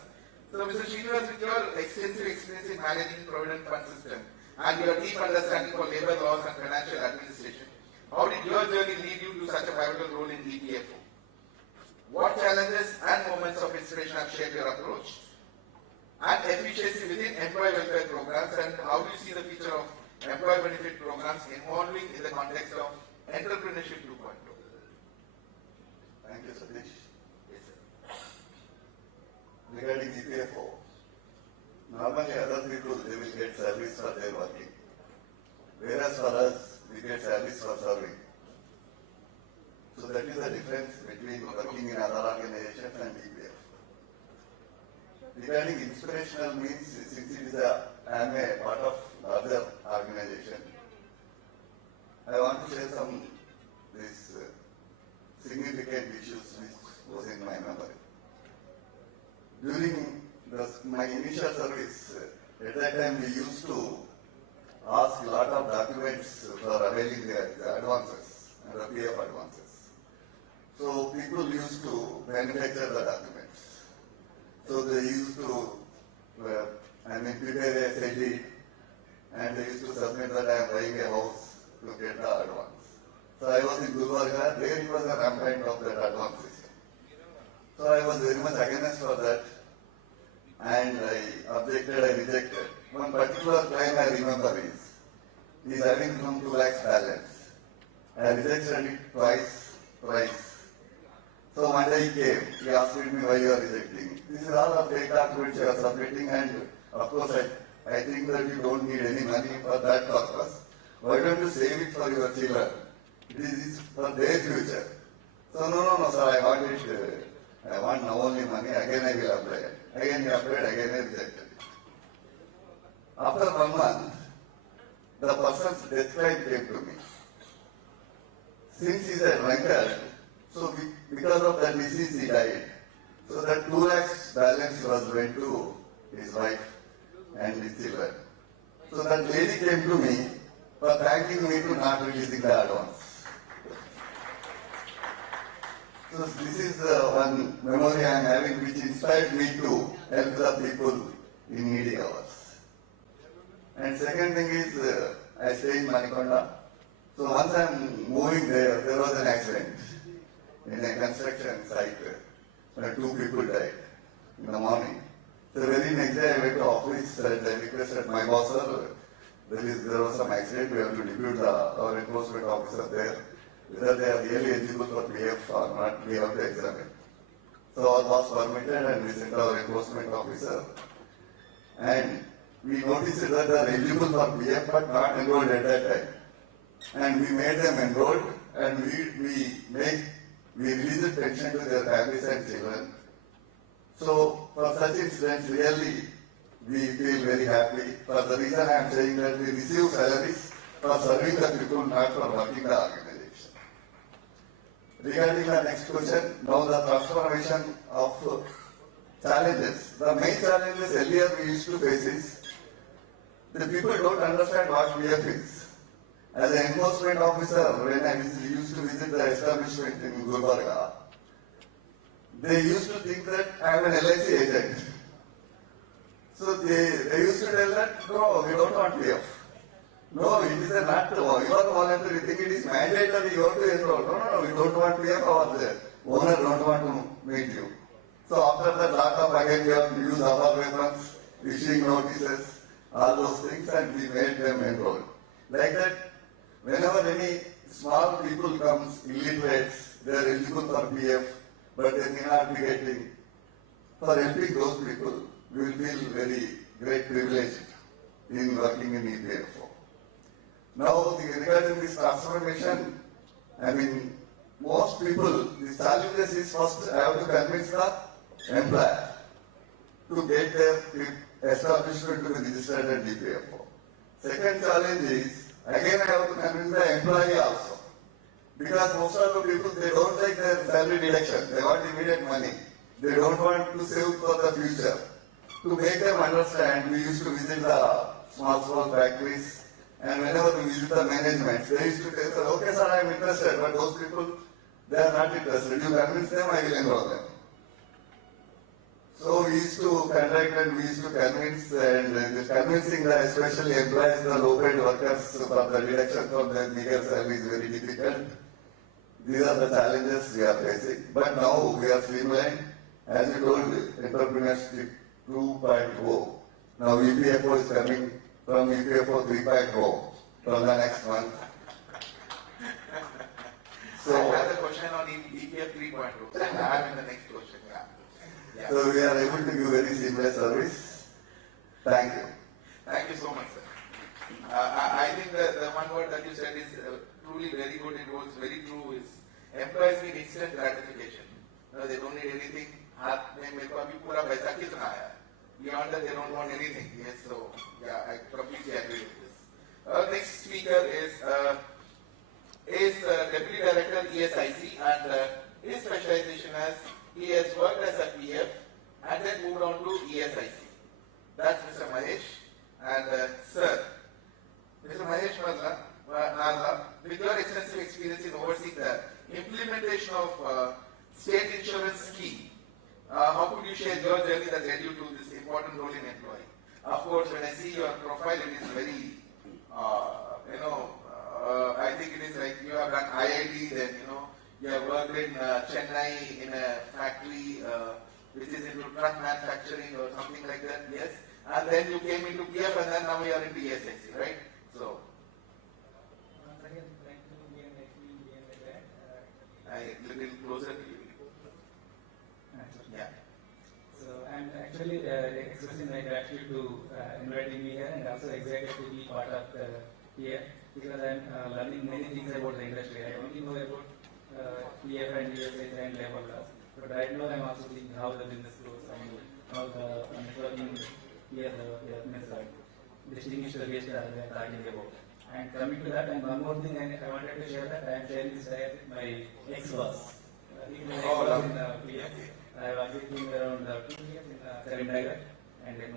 So, Mr. Srinivas, with your extensive experience in managing provident fund system and your deep understanding for labor laws and financial administration, how did your journey lead you to such a pivotal role in EPFO? What challenges and moments of inspiration have shaped your approach and efficiency within employee welfare programs, and how do you see the future of employee benefit programs involving in the context of Entrepreneurship 2.0. Thank you, Satish. Yes, sir. Regarding EPFO, normally other people, they will get service for their working. Whereas for us, we get service for serving. So that is the difference between working in other organizations and EPF. Regarding inspirational means, since I am a part of larger organization, I want to share some these significant issues which was in my memory. During my initial service, at that time we used to ask a lot of documents for availing the advances and the PF advances. So people used to manufacture the documents. So they used to, prepare a CD and they used to submit that I am buying a house to get the advance. So I was in Gulbarga, there it was a rampant of that advance system. So I was very much against for that and I objected, I rejected. One particular client I remember is having some 2 lakhs balance. I rejected it twice. So one day he came, he asked me why you are rejecting. This is all the fake documents you are submitting and of course I think that you don't need any money for that purpose. Why don't you save it for your children? It is for their future. So no sir, I want it, I want now only money, again I will apply it. Again he applied, again I rejected it. After 1 month, the person's death claim came to me. Since he is a drunkard, so because of that disease he died. So that 2 lakhs balance was went to his wife and his children. So that lady came to me for thanking me to not releasing the advance. So this is one memory I am having which inspired me to help the people in needy hours. And second thing is, I stay in Manikonda. So once I am moving there, there was an accident in a construction site where 2 people died in the morning. So very next day I went to office and I requested my boss, sir, there was some accident, we have to depute our enforcement officer there. Whether they are really eligible for PF or not, we have to examine. So our boss permitted and we sent our enforcement officer. And we noticed that they are eligible for PF but not enrolled at that time. And we made them enrolled and we released pension to their families and children. So for such incidents, really we feel very happy. For the reason I am saying that we receive salaries for serving the people, not for working the organization. Regarding the next question, now the transformation of challenges. The main challenges earlier we used to face is the people don't understand what PF is. As an enforcement officer, when I used to visit the establishment in Gulbarga, they used to think that I am an LIC agent. So they used to tell that, no, we don't want PF. No, it is not you are voluntary thing, it is mandatory, you have to enroll. No, we don't want PF, or the owner don't want to meet you. So after that, lot of again we have to use our weapons, issuing notices, all those things, and we made them enroll. Like that, whenever any small people comes, illiterates, they are eligible for PF, but they may not be getting. For helping those people, we will feel very great privilege in working in EPFO. Now, regarding this transformation, most people, the challenges is first I have to convince the employer to get their establishment to be registered at EPFO. Second challenge is, again I have to convince the employee also. Because most of the people, they don't like their salary deduction. They want immediate money. They don't want to save for the future. To make them understand, we used to visit the small factories, and whenever we visit the management, they used to tell, okay sir, I am interested, but those people, they are not interested. You convince them, I will enroll them. So we used to contact and we used to convince, and convincing the especially employees, the low-paid workers for the deduction from their meager salary is very difficult. These are the challenges we are facing. But now we are streamlined. As you told, Entrepreneurship 2.0. Now EPFO is coming from EPFO 3.0. from the next month. So I have a question on EPF 3.0. I have in the next question. Yeah. So we are able to give very seamless service. Thank you. Thank you so much, sir. I think the one word that you said is truly very good. It was very true. Is employees need instant gratification. No, they don't need anything. Beyond that, they don't want anything. Yes, so yeah, I completely agree with this. Next speaker is Deputy Director ESIC, and his specialization as he has worked as a PF and then moved on to ESIC. That's Mr. Mahesh. And sir, Mr. Mahesh Nalla, with your extensive experience in overseeing the implementation of state insurance scheme, how could you share your journey that led you to this important role in employee? Of course, when I see your profile, it is very, I think it is like you have done IIT, then you have worked in Chennai in a factory which is into truck manufacturing or something like that, yes? And then you came into PF and then now you are into ESIC, right? So, once again, thank you BNI Grand. I little closer to you. Yeah. So I'm actually expressing my gratitude to inviting me here and also excited to be part of here because I'm learning many things about the industry. I only know about PF and ESIC and labor laws, but right now I'm also seeing how the business goes and how the networking here the distinguished guests they are talking about. And coming to that, and one more thing I wanted to share that I am sharing this diet with my ex-boss. He was ex-boss in PF. I was working around 2 years in Cherlapally and then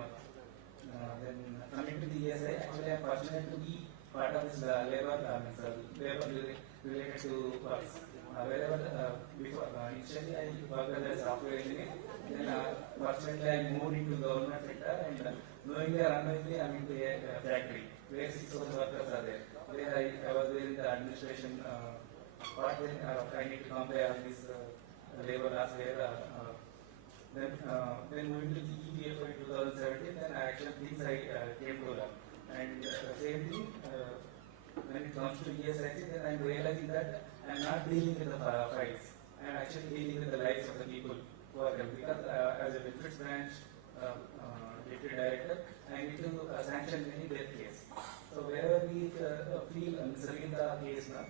coming to the ESI, actually I am fortunate to be part of this labor related to works. Wherever before, initially I worked as a software engineer, then fortunately I moved into government sector and knowingly or unknowingly I am into a factory where 6,000 workers are there. There I was there in the administration part, then I need to compare all these labor laws where then moving to the EPF in 2017, then actually things I came to learn. And same thing, when it comes to ESIC, then I'm realizing that I'm not dealing with the files. I'm actually dealing with the lives of the people who are there. Because as a benefits branch deputy director, I need to sanction any death case. So wherever we feel serving the case now,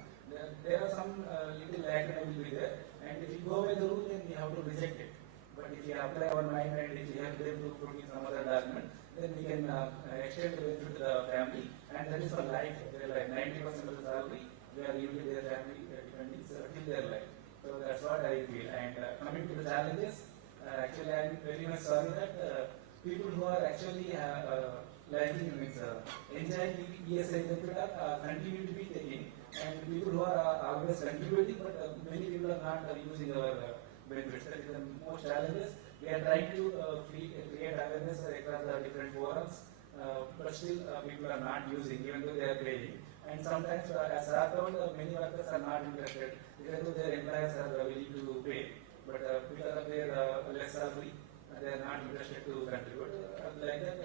there are some little lag will be there. And if you go by the rule, then we have to reject it. But if you apply our mind and if you help them to produce some other document, then we can extend the benefit to the family, and that is for life. They're like 90% of the salary, they are giving their family depending till their life. So that's what I feel. And coming to the challenges, actually I'm very much sorry that people who are actually enjoying ESI benefit are continue to be taking, and people who are always contributing, but many people are not using our benefits. That is the most challenges. We are trying to create awareness across the different forums, but still people are not using, even though they are paying. And sometimes, as I found, many workers are not interested, even though their employers are willing to pay. But because of their less salary, they are not interested to contribute. Like that,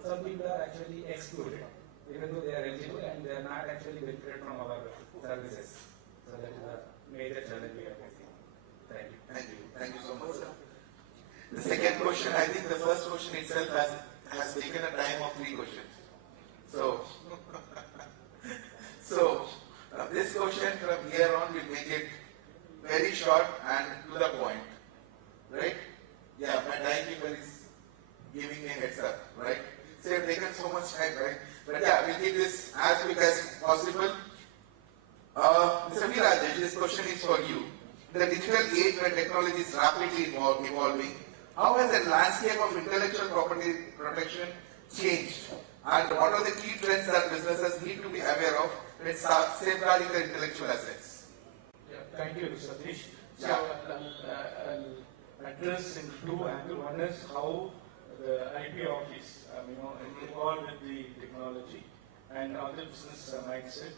some people are actually excluded, even though they are eligible and they are not actually benefited from our services. So that is a major challenge we are facing. Thank you. Thank you. Thank you so much, sir. The second question, I think the first question itself has taken a time of 3 questions. So, this question from here on will make it very short and to the point, right? Yeah, my timekeeper is giving me a heads up, right? So you've taken so much time, right? But yeah, we'll keep this as quick as possible. Mr. V. Rajesh, this question is for you. In the digital age where technology is rapidly evolving, how has the landscape of intellectual property protection changed? And what are the key trends that businesses need to be aware of when safeguarding their intellectual assets? Yeah, thank you, Satish. So I'll address in 2 angles. One is how the IP office, involved with the technology, and other business mindset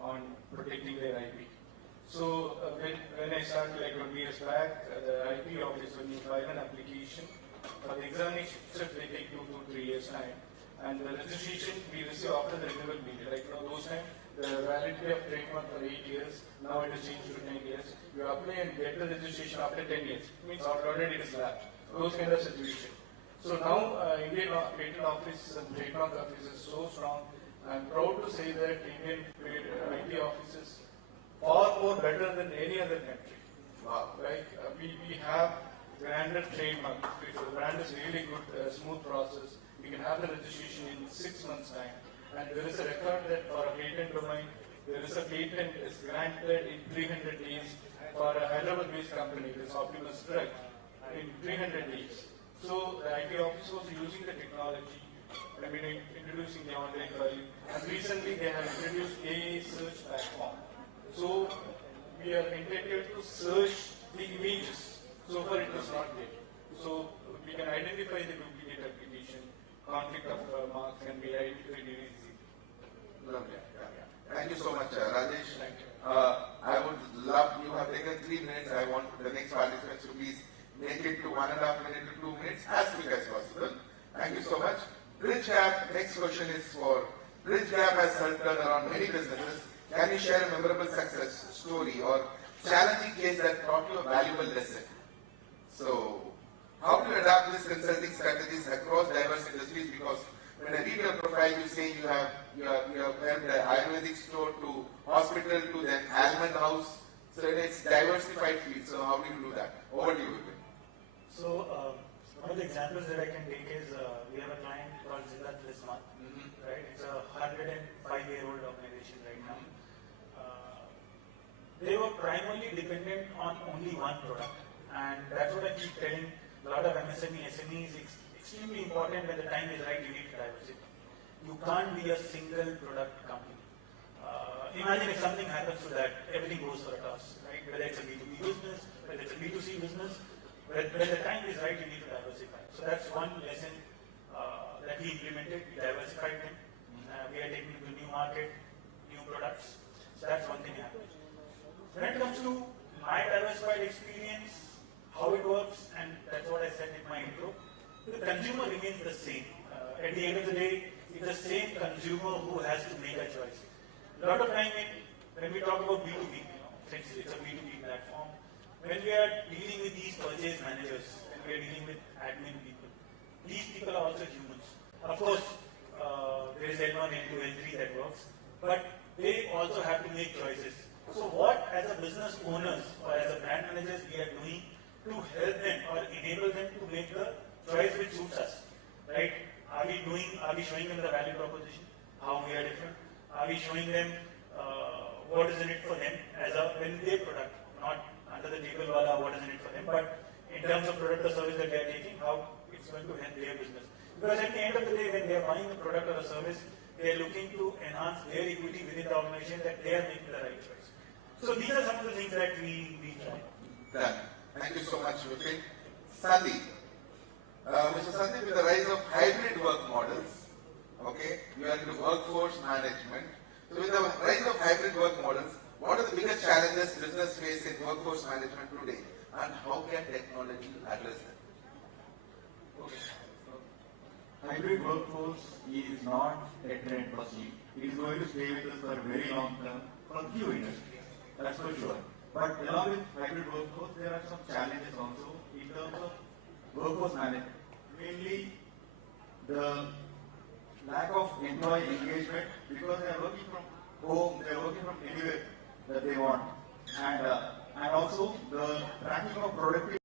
on protecting their IP. So when I started like 20 years back, the IP office, when you file an application for the examination itself, they take 2 to 3 years time. and the registration we receive after the renewal period. Like those times, the validity of trademark for 8 years, now it is changed to 10 years. You apply and get the registration after 10 years. Means already it is lapsed. Those kind of situation. So now Indian Patent Office and Trademark Office is so strong. I'm proud to say that Indian IT Office is far more better than any other country. Wow. Like we have branded trademark. The brand is really good, smooth process. We can have the registration in 6 months' time. And there is a record that for a patent domain, there is a patent is granted in 300 days for a Hyderabad-based company, this Optimus Drug, in 300 days. So the IT office was using the technology, introducing the online filing, and recently they have introduced AI search platform. So we are entitled to search the images. So far it was not there. So we can identify the duplicate application, conflict of marks can be identified very easily. Lovely. Yeah. Thank you so much, Rajesh. I would love, you have taken 3 minutes. I want the next participants to please make it to 1.5 minutes to 2 minutes as quick as possible. Thank you so much. Bridge Gap, next question is for Bridge Gap has helped turn around many businesses. Can you share a memorable success story or challenging case that taught you a valuable lesson? So, how do you adapt these consulting strategies across diverse industries? Because when I read your profile, you say you have helped an Ayurvedic store to hospital to then almond house. So it's diversified field. So how do you do that? Over to you, Vipin. So one of the examples that I can take is we have a client called Zillat this month, right? It's a 105-year-old organization right now. They were primarily dependent on only one product, and that's what I keep telling a lot of MSME, SMEs. It's extremely important when the time is right. You need to diversify. You can't be a single product company. Imagine if something happens to that, everything goes for a toss, right? Whether it's a B2B business, whether it's a B2C business, when the time is right, you need to diversify. So that's one lesson that we implemented. We diversified them. We are taking to new market, new products. So that's one thing happened. When it comes to my diversified experience, how it works, and that's what I said in my intro, the consumer remains the same. At the end of the day, it's the same consumer who has to make a choice. A lot of time when we talk about B2B, since it's a B2B platform, when we are dealing with these purchase managers, when we are dealing with admin people, these people are also humans. Of course, there is L1, L2, L3 that works, but they also have to make choices. So what as a business owners or as a brand managers we are doing to help them or enable them to make the choice which suits us, right? Are we showing them the value proposition, how we are different? Are we showing them what is in it for them as a when they product, not under the table wala what is in it for them, but in terms of product or service that they are taking, how it's going to help their business. Because at the end of the day, when they are buying a product or a service, they are looking to enhance their equity within the organization that they are making the right choice. So these are some of the things that we try. Done. Thank you so much, Vipin. Sandeep. Mr. Sandeep, with the rise of hybrid work models, okay, you are into workforce management. So with the rise of hybrid work models, what are the biggest challenges business face in workforce management today, and how can technology address them? Okay. Hybrid workforce is not a trend per se. It is going to stay with us for a very long term for few industries. That's for sure. But along with hybrid workforce, there are some challenges also in terms of workforce management. Mainly the lack of employee engagement because they are working from home, they are working from anywhere that they want, and also the tracking of productivity.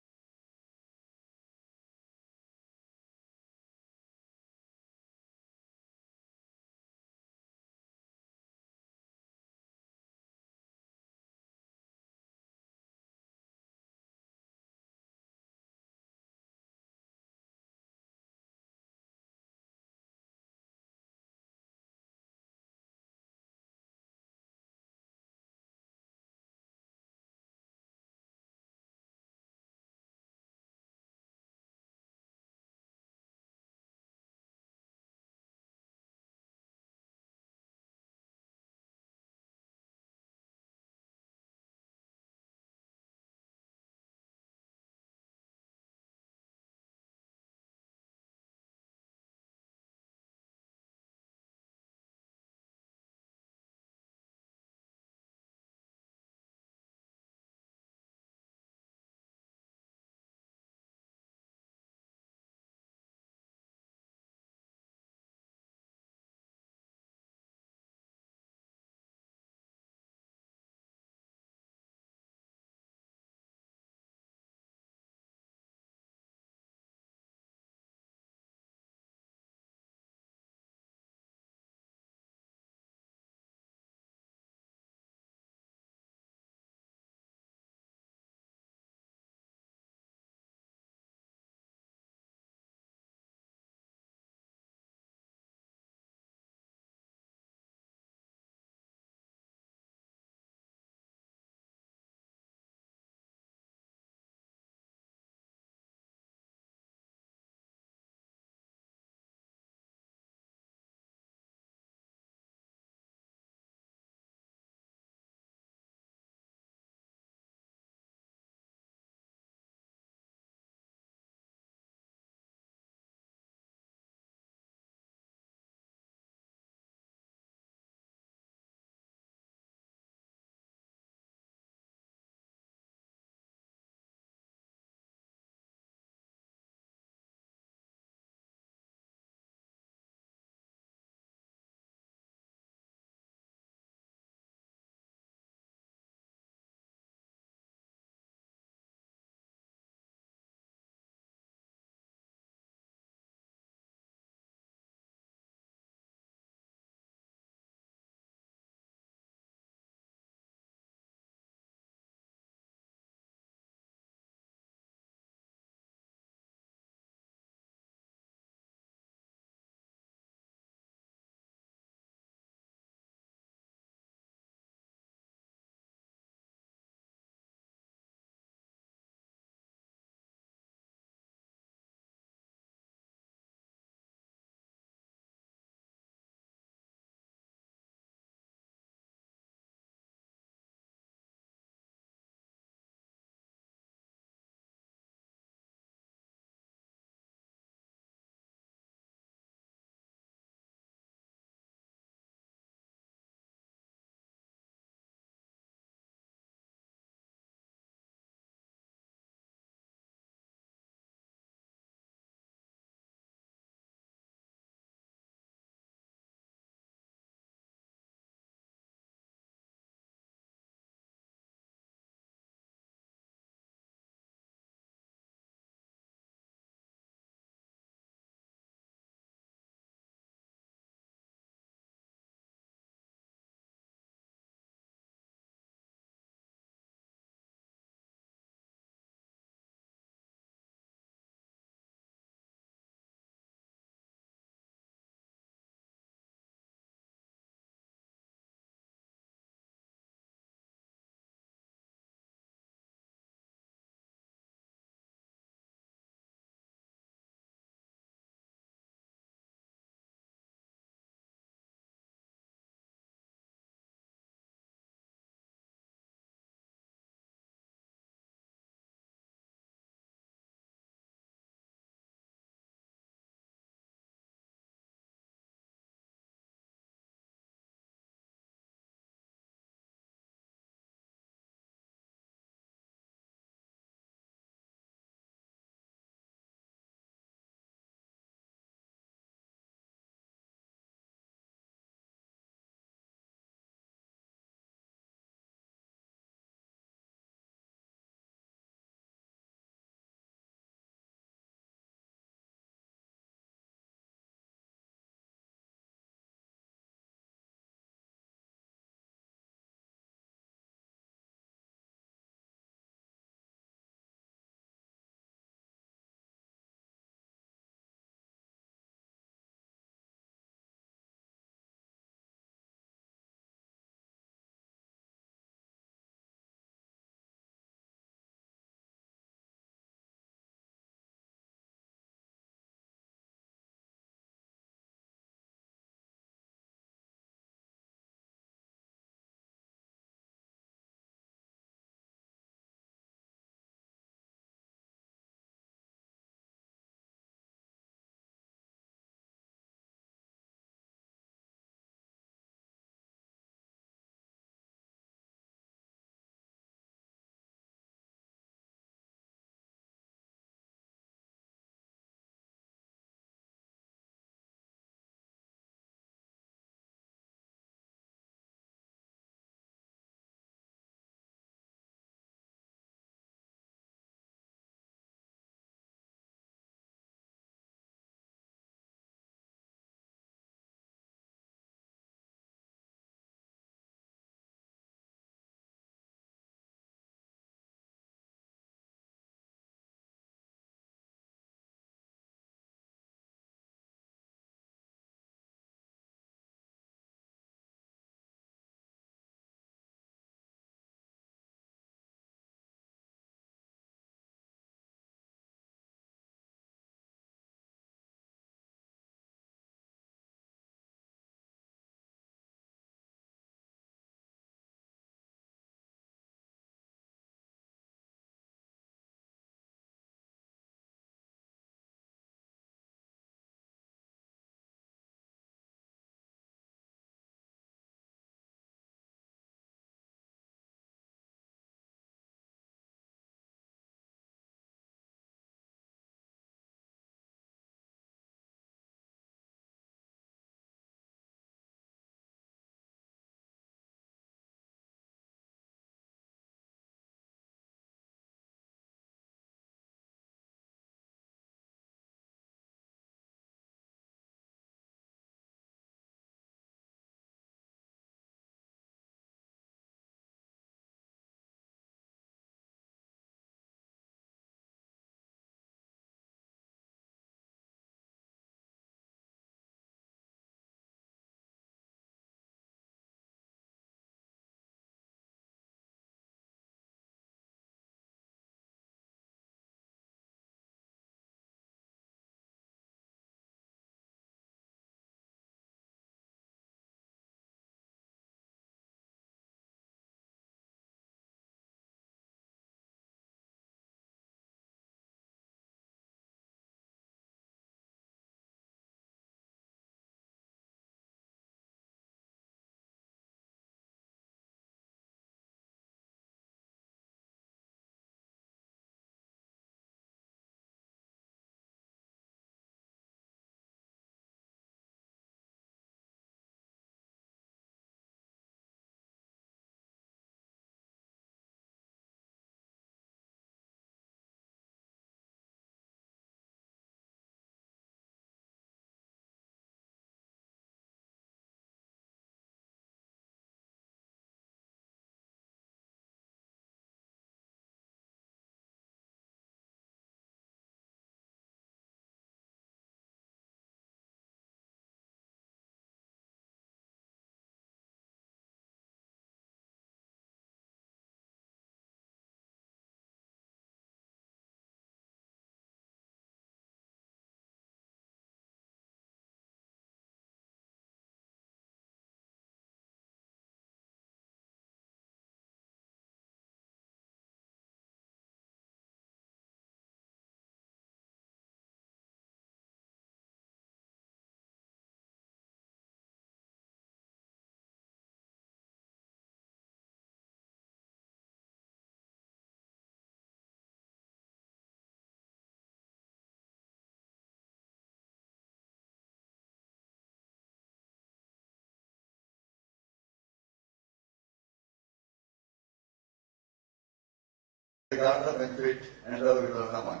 got the benefit and the return of money.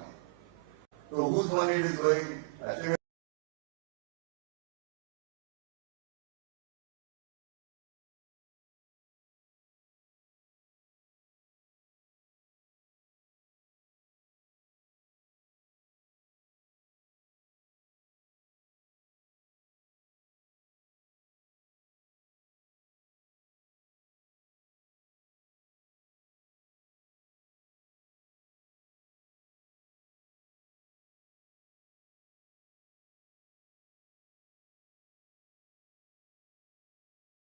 So whose money it is going?